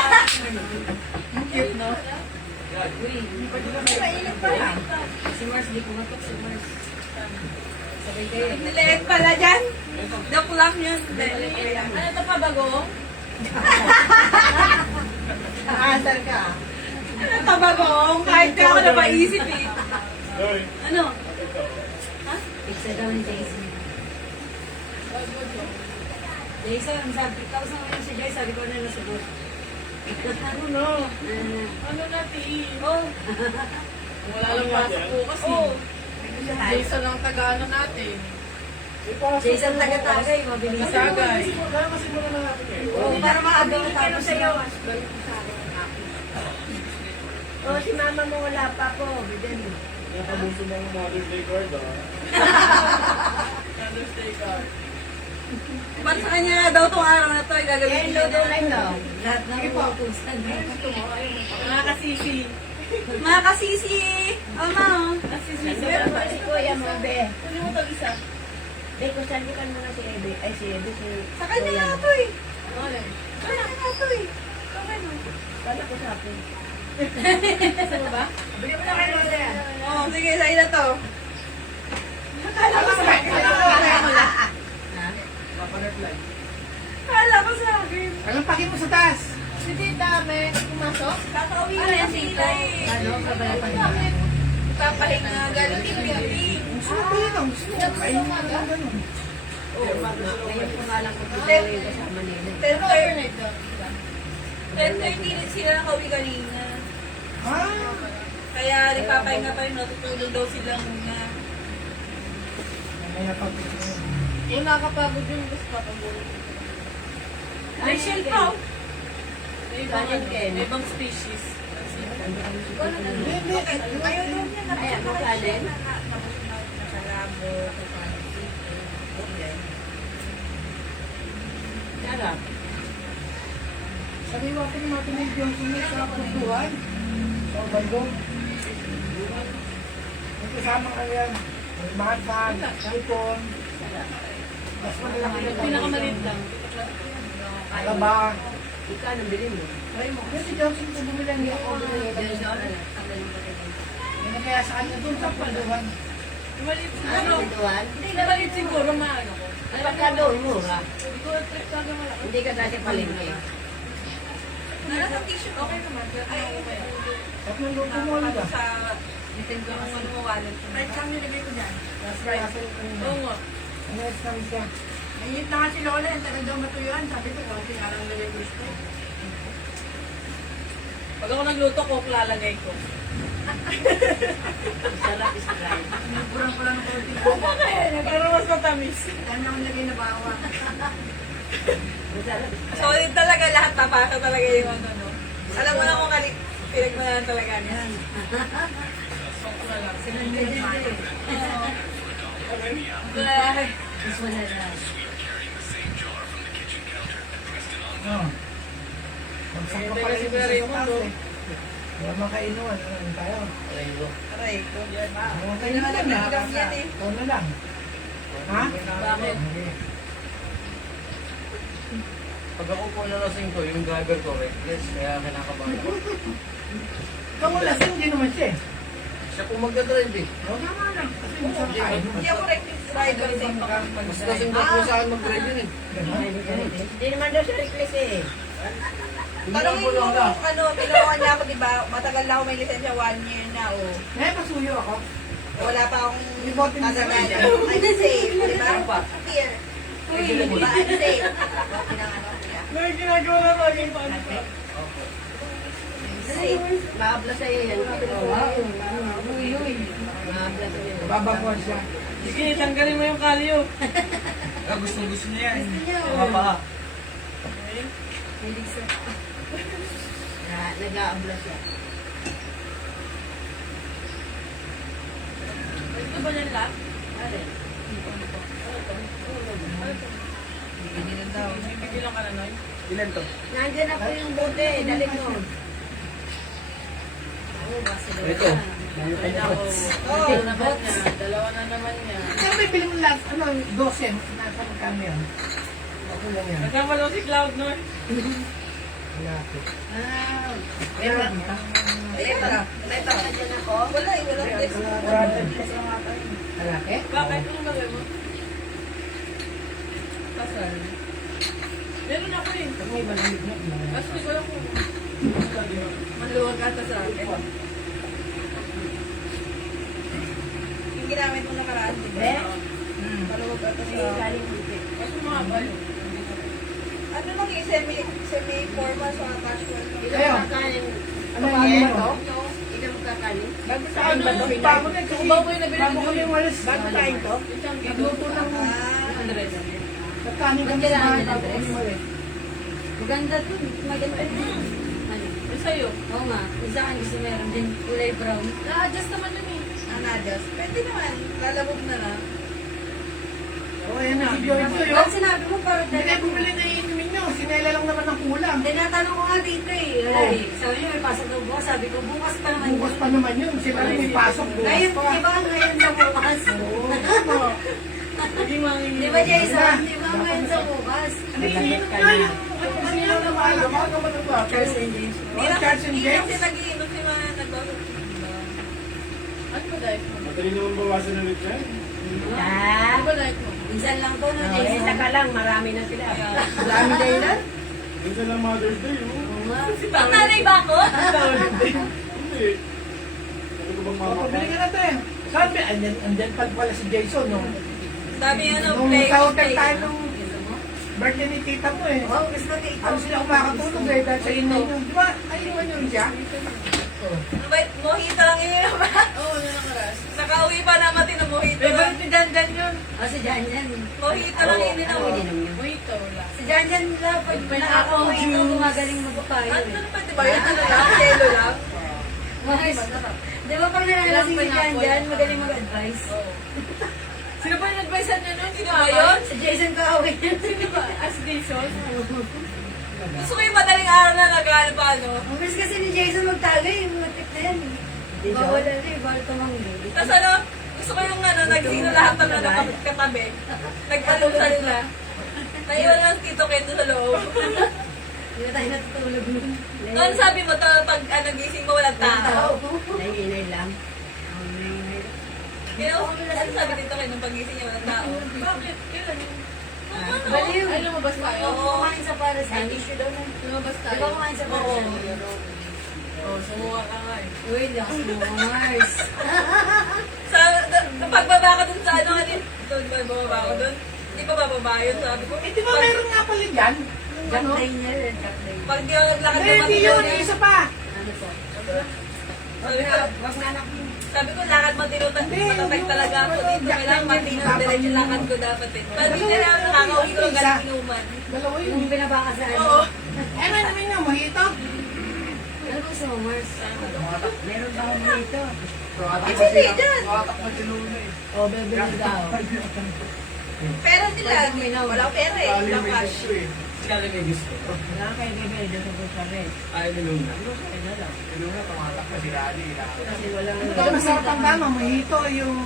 Cute, no? mainit pa lang. Si Mars, di kumatok si Mars. Sabay kayo. Nileeg pala dyan. Joke lang yun. Ano ito pa bagong? Aasar ka. Ano ito bagong? Kahit ka ako napaisip eh. Ano? Pizza daw ni Jason. Jason, sabi, kausap ko si Jason, sabi ko na nasagot. Ano na? Ano na, Ti? Oh. Wala lang pasok po kasi. Jason ang taga-ano natin. Jason taga-tagay, mabilis. Sagay. Oo, para maagaw tapos sa'yo. Oh, si mama mo wala pa po. Bigyan mo. Nakabuso mo ang Mother's Day card, ah. Mother's Day card. Para sa kanya nga daw itong araw na ito ay Eh, gagawin lodo na ito. Lahat ng utusan. Mga kasisi. Mga kasisi. Ama, oh. Meron pa si Kuya mo, be. Kunin mo tag-isa. Be, kung saan ka muna si Ebe. Ay, si Ebe, si... Sa kanya Kuya nga mo. to eh. Sa kanya nga to eh. Okay mo. Kala ko sa akin. Gusto mo ba? Bigyan mo na kayo na yan. Oo, sige, sa'yo na to. Kala ko sa akin. Kala ko sa akin. Anong paki mo sa taas? Si Tita, may pumasok? Kakauwi na yan sila eh. Ano, sabay pa niya. Bakit? Papahinga galing Philippines. Gusto ko yun ang gusto ko. Ayun nga lang ganun. Ngayon po nga lang kung tutuloy yung kasama nila. 10:30 sila nakauwi kanina. Ah, Kaya nagpapahinga pa rin, natutulog daw sila muna. may napapit. Kung nakakapagod yung gusto pa pag May shell pa. May ibang species. Hindi, Ayaw daw niya. Ay, ano kalin? Sarabo. Sarap. sabi ko natin yung sunod sa kultuhan. Sa bandong. May kasama ka yan. May matag, cellphone. Mas malaki na Pinakamaliit lang. Alaba. Ikaw, anong bilhin mo? Try mo. Kasi Johnson kung bumili ang ako. May kaya sa kanya doon sa paluhan. Maliit Ano? siguro. Duwan? Hindi na maliit siguro, maano ko. Ay, pagka doon, mura. Hindi ko trip talaga malaki. Hindi ka dati palengke. Nasa tissue, okay naman. Ay, okay. At nung luto mo ulit ah. Sa itin ko ang ano mo wallet. Right lang nilagay ko dyan. Right. Oo nga. Next time siya. Nangit na nga si Lola, yung tagal daw matuyuan. Sabi ko, okay, nga lang nilagay ko gusto. Pag ako nagluto, coke lalagay ko. Sarap is dry. Kurang ko lang ng konti. Pero mas matamis. Dami akong lagay na bawang. Masarap is dry. Solid talaga lahat, napasa talaga yung ano, no? Alam mo na kung pinagmanahan talaga niya. Ay, Mas masarap. Oh. Magsang pa pala yung Kuya Raymond, taas eh. Wala makainuan. Ano tayo? aray ko. Mga Kaya naman kainuan na. nag-iinom yan eh. Ikaw na lang. Ha? Bakit? Okay. Pag ako po nalasing ko, yung driver ko, reckless, kaya kinakabahan ako. Ikaw mo lasing, hindi naman siya eh. Siya po magdadrive eh. O, tama lang. Kasi masarap tayo. Hindi ako reckless driver sa Mas lasing daw po sa akin mag-drive yun eh. Hindi naman daw siya reckless eh. Hindi Tanongin lang po mo lang na. ano, tinuruan niya ako, di ba? Matagal na ako may lisensya, 1 year na, oh. May pasuyo ako. Wala pa akong Libotin mo sa tatagalan. kanya. I'm safe, di ba? Here. Di ba? I'm safe. Pinangano niya. May ginagawa na lagi pa. Safe. Maabla sa'yo yan. Maabla sa'yo. Babakuan siya. Sige, tanggalin mo yung kalyo. Gusto niya yan. niya, Mga paa. Hilig sa... Nag-aabla siya. Gusto ba niyan lahat? Ano? Bibigyan daw. Bibilang ka na, Noy. Ilan to? Nandiyan ako yung bote. Dali mo. Ito. Ay, nako. Oo, Naman niya. Dalawa na naman niya. Kaya may pili mo lahat, ano, 12. Nasa magkano yan? Ako lang yan. Nagkamalo si Cloud, Noy. Malaki. Ah. Meron. Ayun na. May pakadyan ako. Wala eh, walang text. Malaki? Bakit? Ano lagay mo? Kasal. Meron ako eh. Pag may malamig na, malamig. Kasi ko lang kung... Maluwag ata sa akin. Yung ginamit mo nakaraan, di ba? Be? Maluwag ata sa May akin. galing buti. Kasi mga balo. Ano lang yung semi-formal sa casual? Kayo? Kakain. Ano yan to? Ikaw magkakain? Bago kain ba to? Bago na kasi. Bago yung nabili Bago ko kami yun. walis. Bago kain to? Nagluto ng Andres. pagkanin kami sa bahay bago kami walis. Maganda to. Maganda din. Ano? Yung sa'yo. Oo nga. Kung saan gusto meron din kulay brown. Na-adjust naman yun eh. Na-adjust. Pwede naman. Lalabog na lang. Oo, yan na. Si Joy Joy. Ba't sinabi mo parang Hindi kayo bumili na iinumin nyo. sinela lang naman ang kulang. Tinatanong ko nga dito eh. Ay, sabi niyo may pasok daw bukas. Sabi ko, bukas pa naman. Bukas pa naman yun. Sila rin may pasok. Ngayon, di ba ngayon sa bukas? Di ba Jason? Di ba ngayon sa bukas? Naiinom nga yung ano yun, lumalabas naman ang ba? Charles and James. Charles and James. Kasi nag-iinom yung mga nag-iinom. Ano ba dahil mo? Madali naman bawasan ulit yan. Ah, Ano ba dahil mo? minsan lang to, no, Eh, Jason? saka lang, marami na sila. Marami na yun. Minsan lang Mother's Day, oh. Ang nanay ba ako? Hindi. Ano ko bang mama Pabili ka na to eh. Sabi, andyan pala si Jason, no? Sabi ano, Nung play. sa hotel tayo nung birthday ni tita mo eh. Wow, gusto ko ito. Ano sila kumakatulog eh, dahil sa inyo. Di ba, ayun yun siya? Ano ba, mojito lang yun. Oo, ano nakaras? Nakauwi pa naman din ng mojito. Favorite ni Dandan yun. Oh, si Janjan. Mojito lang yun din ako. Mojito, wala. Si Janjan lang, pag nakakauwi ito, gumagaling magpapayo. Ano naman, di ba? Yun ano lang, yelo lang. Mas, di ba pag nalalasing si Janjan, magaling mag-advise? Sino ba yung advice niya nun? Sino ba yun? Si Jason Kaawin. Sino ba? As Jason? Gusto ko yung madaling araw na nag-ano pa, ano. Ang miss kasi ni Jason magtagay, mga tip na yan. Bawal na rin, bawal tumanggi. Tapos ano, gusto ko yung ano, nagsino lahat ng ano, katabi. Nagtanong sa nila. Naiwan lang Tito Ken doon sa loob. Hindi na tayo natutulog nun. Noon sabi mo to, pag ano, gising mo walang tao. Naiinay lang. Ano sabi Tito Ken nung pagising niya walang tao? Bakit? Kailan yun? Baliw. Ay, lumabas tayo? Kumain sa Parasite. Issue daw na. Lumabas Di tayo? ba kumain sa Parasite? Oo, sumuha ka nga eh. Uy, lakas mo, Mars. Sa, pagbaba ka dun sa ano, doon ba bababa ko dun? Hindi pa bababa yun, sabi ko. Eh, di ba meron nga pala dyan? Yung Jack ano? Daniel and Jack Daniel. Pag di ako naglakad Eh, hindi yun, isa pa. Ano po? Sabi ko, Wag na anak mo. sabi ko, lakad matinutan, matatag talaga ako dito. Kailangan matinaw, diretso lakad ko dapat eh. Pag di na lang nakakauwi ko galing inuman. Dalawa yun. Yung binabaka sa ano. Oo. Eh, may namin yung mojito. Ano gusto mo, Mars? Meron ba ako dito? Hindi dyan. O, bebili daw. Pera sila. Wala akong pera eh. Wala akong cash. Wala kayo bibili dito sa rin. Kasi wala nga. Ito, masarap ang tama. Mojito yung,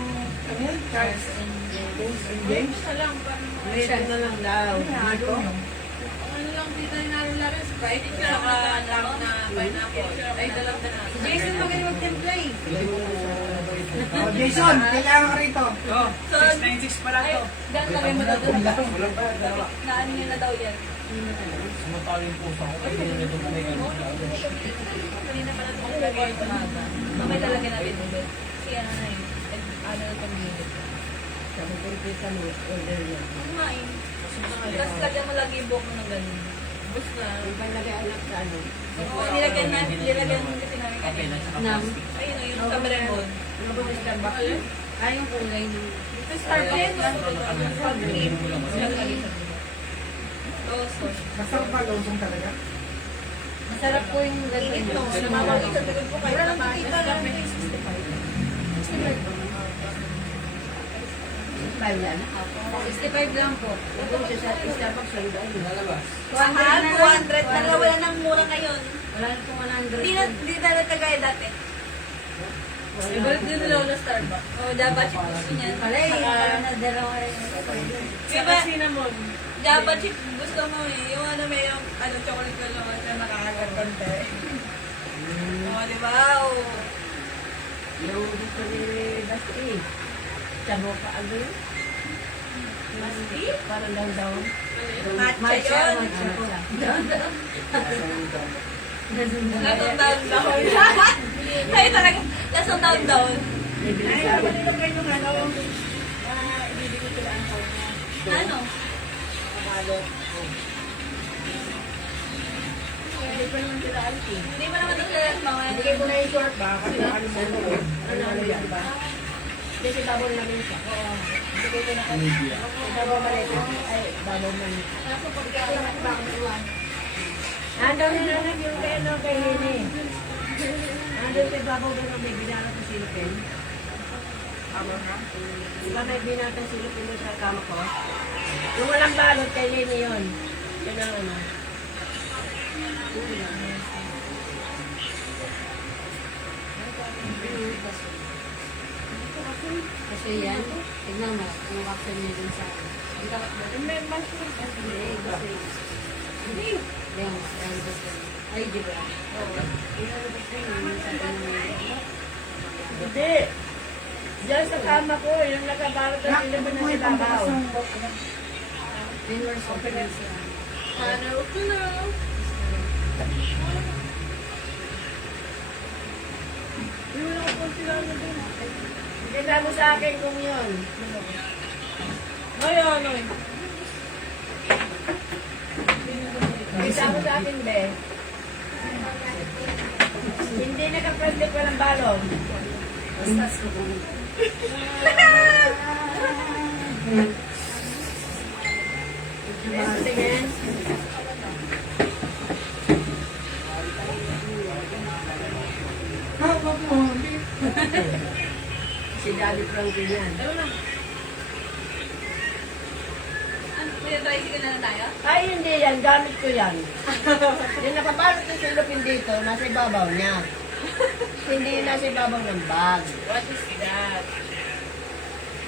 ano yun? Charles and James. Isa lang, parang Meron na lang daw. Mojito. ano lang dito yung naroon Sprite, saka lang na pineapple. Ay, dalang na natin. Jason, magaling magtimpla eh. Oh, Jason, kailangan ka rito. So, 696 pala to. Dahil lagay mo daw doon. Naan nyo na daw yan. Kanina pala ito lagay ito maga. Mamay talaga natin ulit. Kasi ano na yun. Ano na itong minute. Sabi ko, kita mo, order niya. Kumain. Tapos lagyan mo lagi yung buhok mo ng ganun. Bus na. Iba lagay anak sa ano. Oo, nilagyan kasi namin kanina. Nam. Ayun o, yung sa Bremon. Ano ba yung Starbucks? Ay, yung kulay ng... Ito Starbucks. Pag-cream. Oso. Masarap ba losong talaga? Masarap po yung Init ganito. to. Namamagi sa likod ko kayo. Wala lang nakita lang. 5 yan. 65 lang po. Doon siya sa Starbucks lang doon. Lalabas. 200 Mahal, na lang. 200. Wala nang mura ngayon. Wala na po 100. Hindi na nagkagaya dati. Ibalik din nila ako na Starbucks. Oo, Java chip gusto niya. Pala eh, yung na dalawa rin. Diba, Cinnamon. Java chip gusto mo eh. Yung ano may yung ano, chocolate ko lang na nakakakonte. Oo, diba? Oo. Yung dito ni Basti. Tabo ka ano yun? Basti? Parang daw daw. Matcha yun. Lasong down. Ay, talaga. Lasong down. Ay, kapatid kayo nung ano, ibibigay ko lang ako. Ano? Hindi pa naman sila alti. Hindi mo naman ito sila mga. Bigay ko na yung short ba? Kasi nakalimutan ko. Ano yan ba? Hindi si Babon lang yun siya. Oo. Bigay ko na kami. Babon malito. Ay, Babon malito. Andun na lang yung kay ano kay Hini. Andun kay Babon doon ang may binatang sa silupin. Diba may binatang silupin doon sa kama ko? Yung walang balot kay Hini yun. Kailangan na. Kasi yan, tignan mo, kung action niya dun sa May mushroom. Hindi. Yan, ay, di ba? Oo. Hindi. Diyan sa kama ko, yung nakabalot na sinabi na silabaw. Dinner sa Pilipinas. Ano? Hello? Kita mo sa akin kung yun. Ngayon, ano? Kita mo sa akin, be. Hindi naka-pwede pa ng balong. Tingin. Si Daddy Frankie yan. May tricycle na tayo? Ay, hindi yan. Gamit ko yan. Yung nakabalot ng silupin dito, nasa ibabaw niya. Hindi yun nasa ibabaw ng bag. What is that?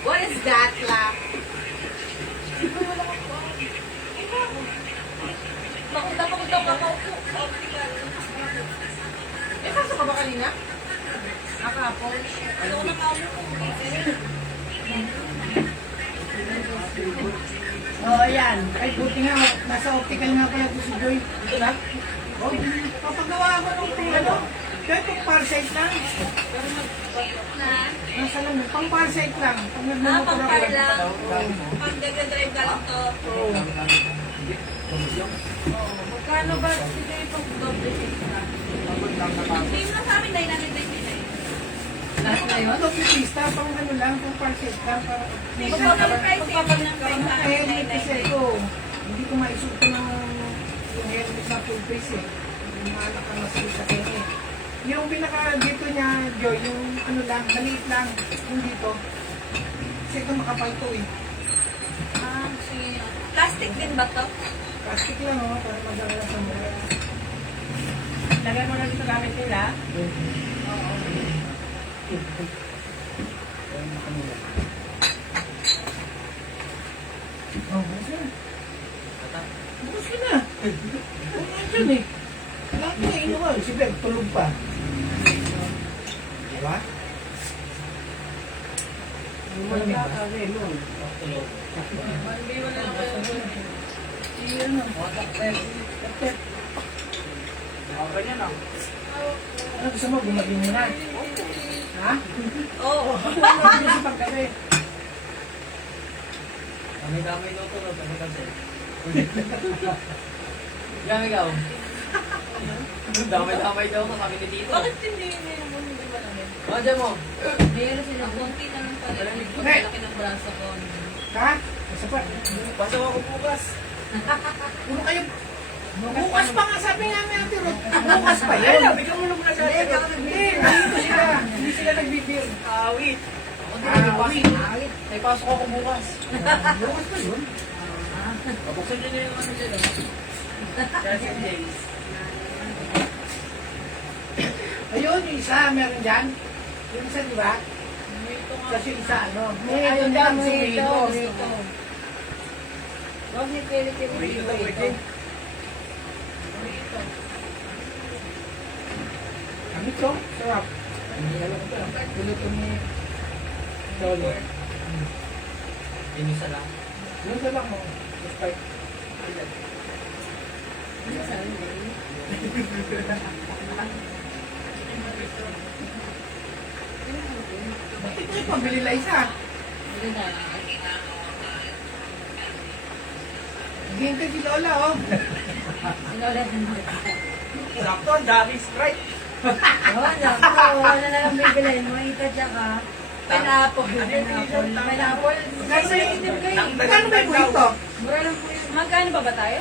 What is that, La? Makunta ka maupo. Eh, pasok ka ba kanina? Nakapon. Ano ko nakaupo? Oo, yan. Ay, buti nga. Nasa optical nga pala ito si Joy. Ito na? Oh, papagawa ako ng ano. Kahit pang parasite lang. Na? Nasa lang, pang parasite lang. Pag nagmamotor ako. Pang-car lang. Pag nag-drive ka lang to. Magkano ba sige itong doble extra? Hindi mo na sa amin, 999. Lahat na yun? Ito, pista, pang ano lang, pang parasite lang. Para, Magpapag ng price sa eh, amin, kasi 999. ito, hindi ko maisuto ng yung helmet sa full face eh. Yung maanak ka mas sa kanya eh. Yung pinaka dito niya, Joy, yung ano lang, maliit lang, yung dito. Kasi ito makapal to eh. Ah, sige. Plastic din ba to? Plastic lang oh, para magdala sa mura. Lagay mo na dito gamit nila. Oh, bukas na. Bukas ka na. Bukas eh. Lahat na inuwan. Si Beb, tulog pa. Diba? Ano gusto mo? Gumagin mo na. Ha? Oo. Ano gusto pagkabi? Damay-damay daw to, no? Kasi. Yan ikaw. Damay-damay daw ko, sabi ni Tito. Bakit hindi mo hindi ba namin? Madya mo. Meron sila po. Kunti na lang pala. Laki ng braso ko. Ha? Basta pa. Pasok ako bukas. Puro kayo. Bukas pa nga sabi nga ni Ate Ruth. Bukas pa yan. Bigyan mo naman na sa Hindi, dito sila. Hindi sila nagbibigay. Awit. May pasok ako bukas. Bukas pa yun. Pabuksan nyo na yung ano dyan, oh. 13 days. Ayun, yung isa, meron dyan. Yung isa, di ba? Kasi yung isa, ano. Ayun Ito, lang, ito, sumito. ito. Huwag ni Pili-Pili Dito dito. pwede. Amit ko, sarap. Luto ni Lolo. Yun isa lang. Luto lang mo. Start. Bakit ito yung pambili lang isa? Hintay si Lola, oh. Sakto, ang dami Sprite. Wala na lang bibilin mo. Ito tsaka. Pineapple. Pineapple. Magkano ba yung ito? Mura lang po yun. Magkano ba tayo?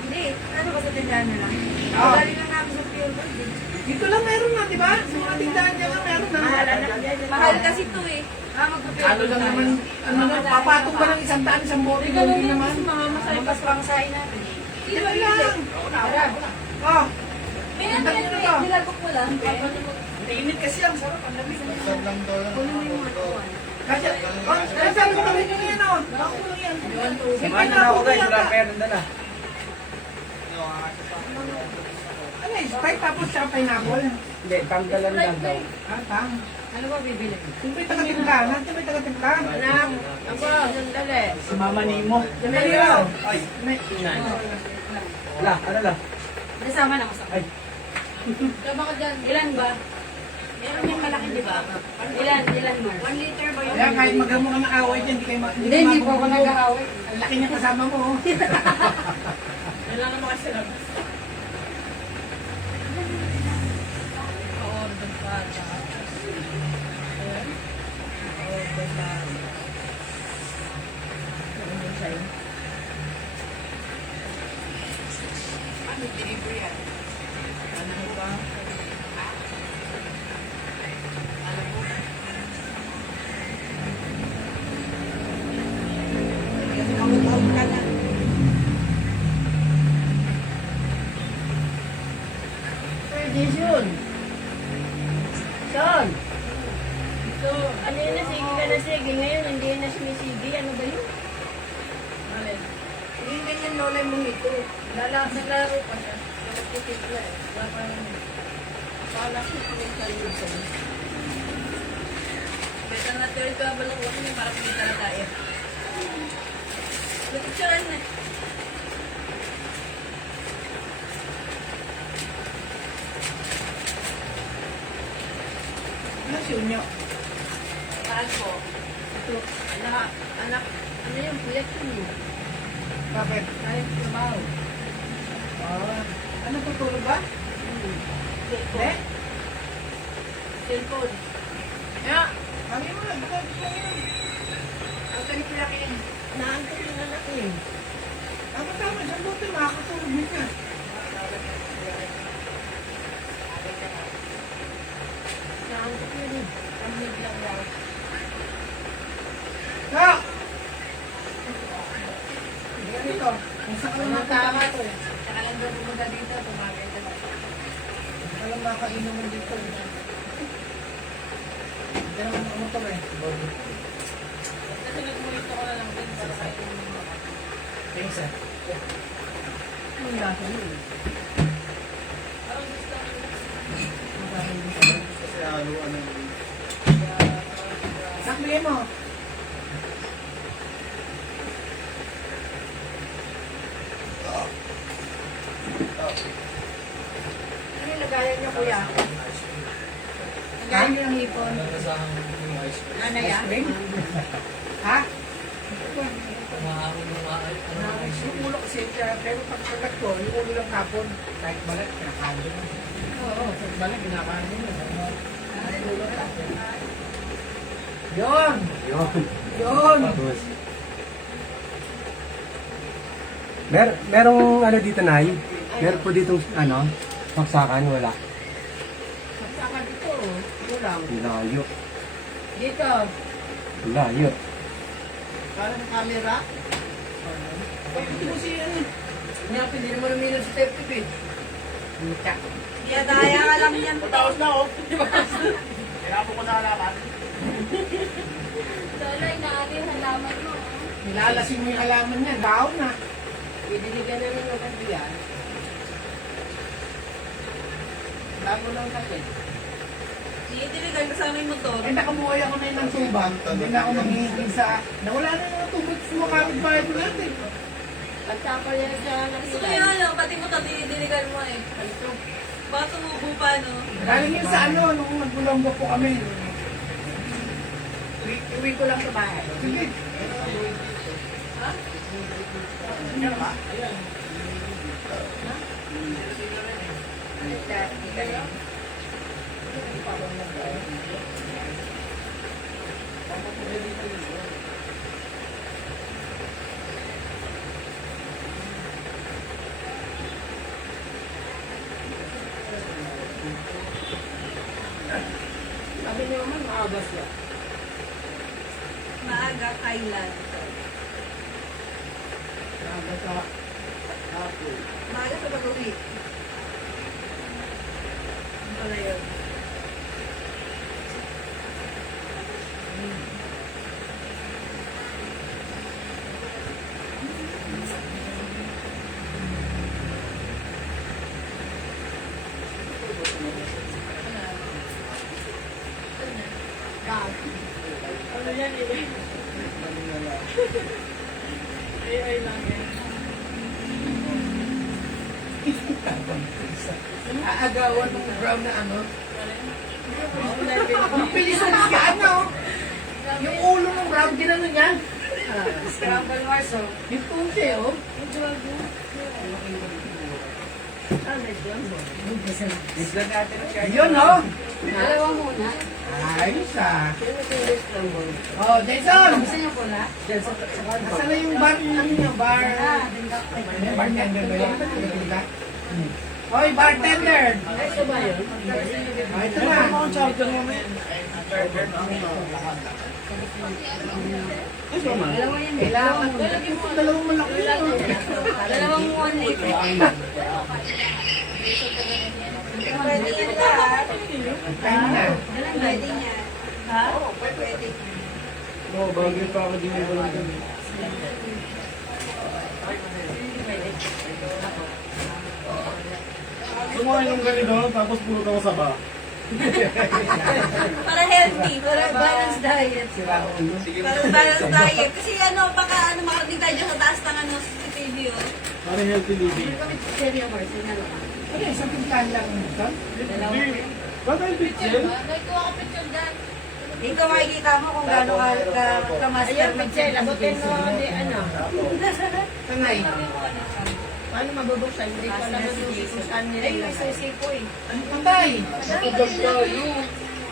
Hindi. Ano ba sa tindahan na lang? Oh. Galing lang namin sa Pure Gold. Dito lang meron na, di ba? Sa mga tindahan niya lang meron na. Mahal na lang yan. Mahal kasi to eh. Mag-Pure Ano Gold lang tayo. naman ano na, papatong ka ng 100, isang bote, hindi naman. Mga masaya pa pang sahin natin. Ito lang. Oh, Nilagok mo lang. mainit kasi ang sarap, ang lamig. Saan lang daw yan? Kasi, sabi ko rin yun yan, oh. Bako lang yan. Siyempre na ako guys, wala pa yan na. Ano eh, Sprite tapos siya pineapple? Hindi, tanggalan lang daw. Ah, tang. Ano ba bibili? Siyempre taga-timpla, natin may taga-timpla. Anak, ako, sandali. Si Mama Nemo. Dali lang. Ay, wala, ano lang. Nasama na ako sa Ay, Tama ka dyan. Ilan ba? Meron yung malaki, di ba? Ilan mo? 1 liter ba yun? Kaya kahit magamo ka ng away dyan, Hindi po ako nag-aaway. Ang laki niya kasama mo, oh. Kailangan mo kasi lang. Order pa. Order pa. Ano sa'yo? Ano, delivery yan? Ano ba? Kasi nakutawag ka na. Pwede yun. Son! So, ano yun na, sige ka na sige. Ngayon, hindi na sumisigi. Ano ba yun? Alin? Hindi ganyan lola mo ito. Naglaro pa siya. Nagtitip na eh. Baka pala ko kung sa'yo sa'yo. Better na third ka ba lang ako yung para kumita na tayo. Nagpicturean na. Ano si Unyo? Saan po? Ito, anak, ano yung collection mo? Bakit? Kahit trabaho. Ah, ano tutulog ba? Hindi. Cellphone. Kaya, kami mo lang. Bakit lang yan? Ang tanig pala kayo. Naantok yung anak niya. Dapat tama, siyang buti makakatulog mo ka. Naantok yun eh. Ang biglang daw. Kaya! Ganito, kung saan ka naman tama to eh. Saka lang daw pumunta dito. Tumagay ka ba? Walang makainuman dito eh. Hindi naman ako motor eh. Kasi nagmulito ko na lang din para sa ito. Thanks eh. Ang lasa yun. Parang gusto ko. Kasi haluan ng Sakbili mo. Ano yung lagayan niyo, kuya? Lagayan niyo ng hipon. Nanay Ice ah? cream? Ha? Ano? Yung ulo kasi, pero pag kagat ko, yung ulo lang hapon. Kahit balat, kinakain mo. Oo, kahit balat, kinakain mo. Yung ulo hapon. Yun! Yun. Yun! Tapos. Merong ano dito, Nay? Meron po ditong ano, saksakan, wala. Saka dito, kulang. Layo. Dito, Layo. parang camera. Bakit mo siya ano? Hindi hindi naman uminom sa tape tip eh. Mita. Daya ka lang yan. matapos na oh. Kailangan ko na alaman. Dolay na ating halaman mo. Nilalasin mo yung halaman niya, daon na. Idiligan na rin ng kasi yan. Bago lang kasi. Diligan kasama yung motor. Eh, nakabuhay ako na yun ng tubang. Hindi na ako manghihingi sa... Nawala na yung mga tubig sa mga kapitbahay ko natin. Pagtapal niya siya ng Gusto ko yun, no? Pati motor, diligan mo eh. Baka tumubo pa, no? Galing yun sa ano, nung nagbulonggo po kami. Uwi ko lang sa bahay. Sige. Sabi niyo naman, maagas yan. Maaga Umaga, kailan? Umaga sa pag-uwi. Ano pala yun? Ano yan eh? AI lang yan. Aagawan ng brown na ano. Ang bilis na niya, ano? Yung ulo ng brown, ginano niya. Scramble Mars, oh. Yung tunti, oh. Yun, oh. Dalawa muna. Ayos, ah. Sino yung scramble? Oh, Jason! Gusto niyo pula? Nasaan na yung bar, ano niya, bar? Bartender ba yan? Hoy, bartender! Ito ba yun? Oh, ito na. Dalawa yan. Kailangan ko. Dalawang malaki yun. Dalawang 1 liter. Pwede yan lahat. Time na. Pwede yan. Ha? Pwede. Oo, bagay pa ako din yung walang dami. Sumahin ng ganito, tapos puro ka saba. Para healthy, para balanced diet. Para balanced diet. Kasi ano, baka ano, makarating tayo dyan sa taas ng ano, CCTV, oh. Para healthy living. Stereo Mars, yun na lang. Ano, isang pintahan lang ito? Hindi. Baka yung pixel? Nagkuha ko picture dyan. Dito makikita mo kung gaano ka-master Ayan, Michelle, abutin mo, di ano. Tanay. Paano mabubuksan? Hindi ko alam kung saan nila Ay, may yun. susi po eh. Ano patay?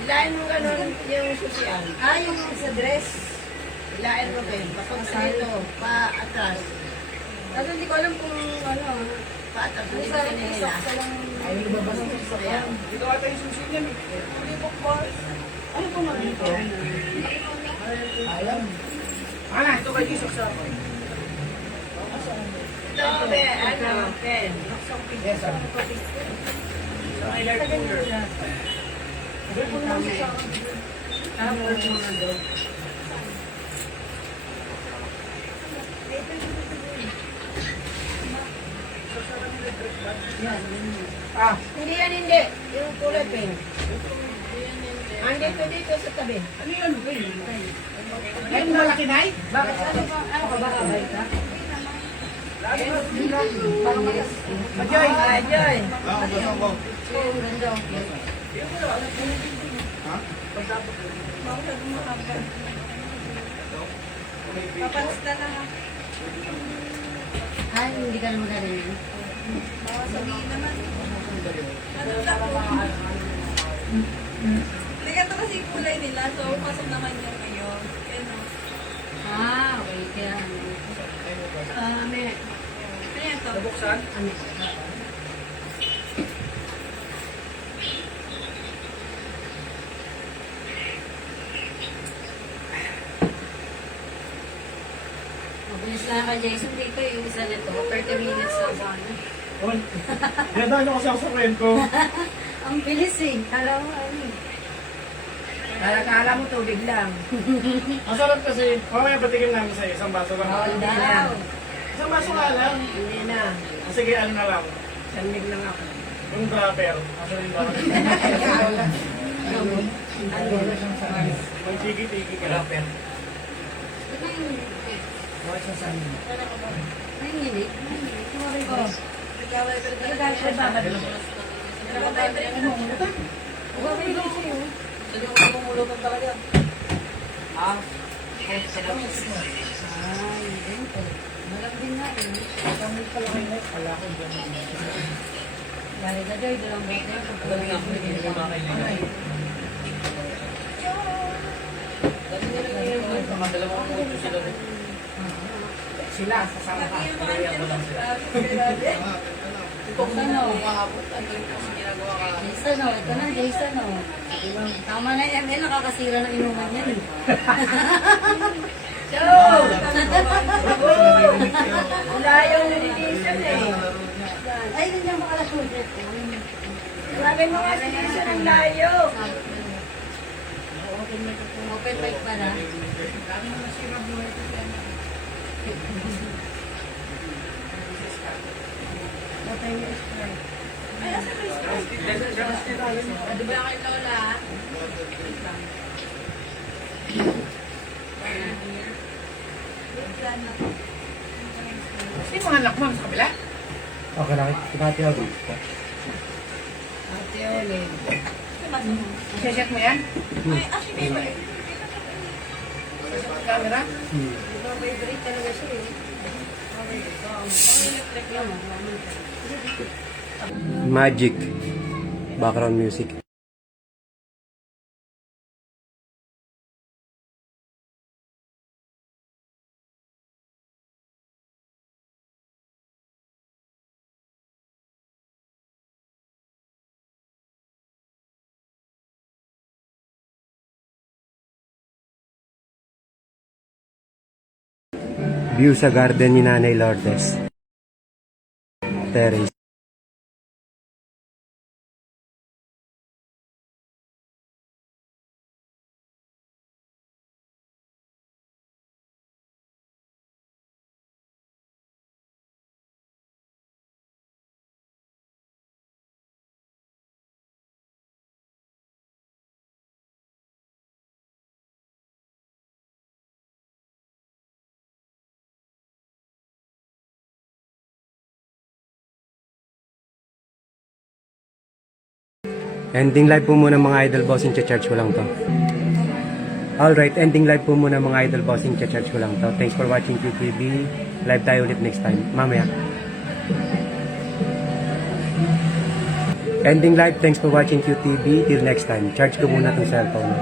Ilain mo ganun yung susian. Ah, yung sa dress. Ilain mo, Ben. Kapag sa dito, pa atras. Kasi hindi ko alam kung ano. Pa atras. Kung Hindi sa ko nila. Ay, lumabas na sa Ayan. Dito ata yung susi niyan. Hindi po boss. Ano pa nga dito? Alam. Ah, Ito kayo yung saksa. Ito, Ben. Ano, Ben. yes, ah. Sa highlight cooler. Sabi mo naman sa akin. Tapos mga dog. Ah, Hindi yan, hindi. Yung kulay pink. Andito dito sa tabi. Ano yan? Ano yun? ay, malaki na eh. Bakit? Ano ba? Ano ka ba? Kabay ka? Ajoy. Ay, Joy. Ang ganda. Papalis ka na. Ay, hindi ka na magaling. Baka sabihin naman. Ano na po? Hindi ganito kasi yung kulay nila. So, pasok naman yung ngayon. Ano? Ah, okay. Kaya ano. May... Ano yan to? Nabuksan? Ano? Mabilis lang ka, Jason. Dito yung isa nito. 30 minutes lang sa ano. Nadaan ako sa kwento. Ang bilis eh. Alam mo, ano eh. Kala mo tubig lang. Masarap kasi. Mamaya patikim namin sa isang baso lang. Hindi na. Isang baso nga lang. Hindi na. Sige, ano na lang. Sandig lang ako. Yung dropper. Asan yung dropper? May tigi-tigi ka lang. Ito yung... Ay, hindi. Sorry ko. Nagkaway pa rin Ay, talaga. dahil siya babalik. Nagkaway pa rin talaga. Babalik ko sa'yo. Hindi ko kumulutan talaga. Ay, ganito. Malambing nga eh. Dahil na Joy, dalang bote. Galing ako, hindi ko makakailangan. Dati nila ngayon, mga dalawang mundo sila rin. Sila, sasama ka. Jason o. Jason o. Ito na, Jason o. Tama na yan, nakakasira ng inuman yan. Layo ng lilisan eh. Ay, hindi mo makalasunod. Marami mga lilisan ang layo. Open mic pa na. Ano ba kay Lola? Sino mga anak mo sa kabila? Okay lang. Pinati ako. Ate Olin. Check mo yan? Camera? Magic. Background music. View sa garden ni Nanay Lourdes. Terrace. Ending live po muna mga idol bossing, charge ko lang to. Alright, ending live po muna mga idol bossing, charge ko lang to. Thanks for watching QTV. Live tayo ulit next time. Mamaya. Ending live, thanks for watching QTV. Till next time. Charge ko muna tong cellphone.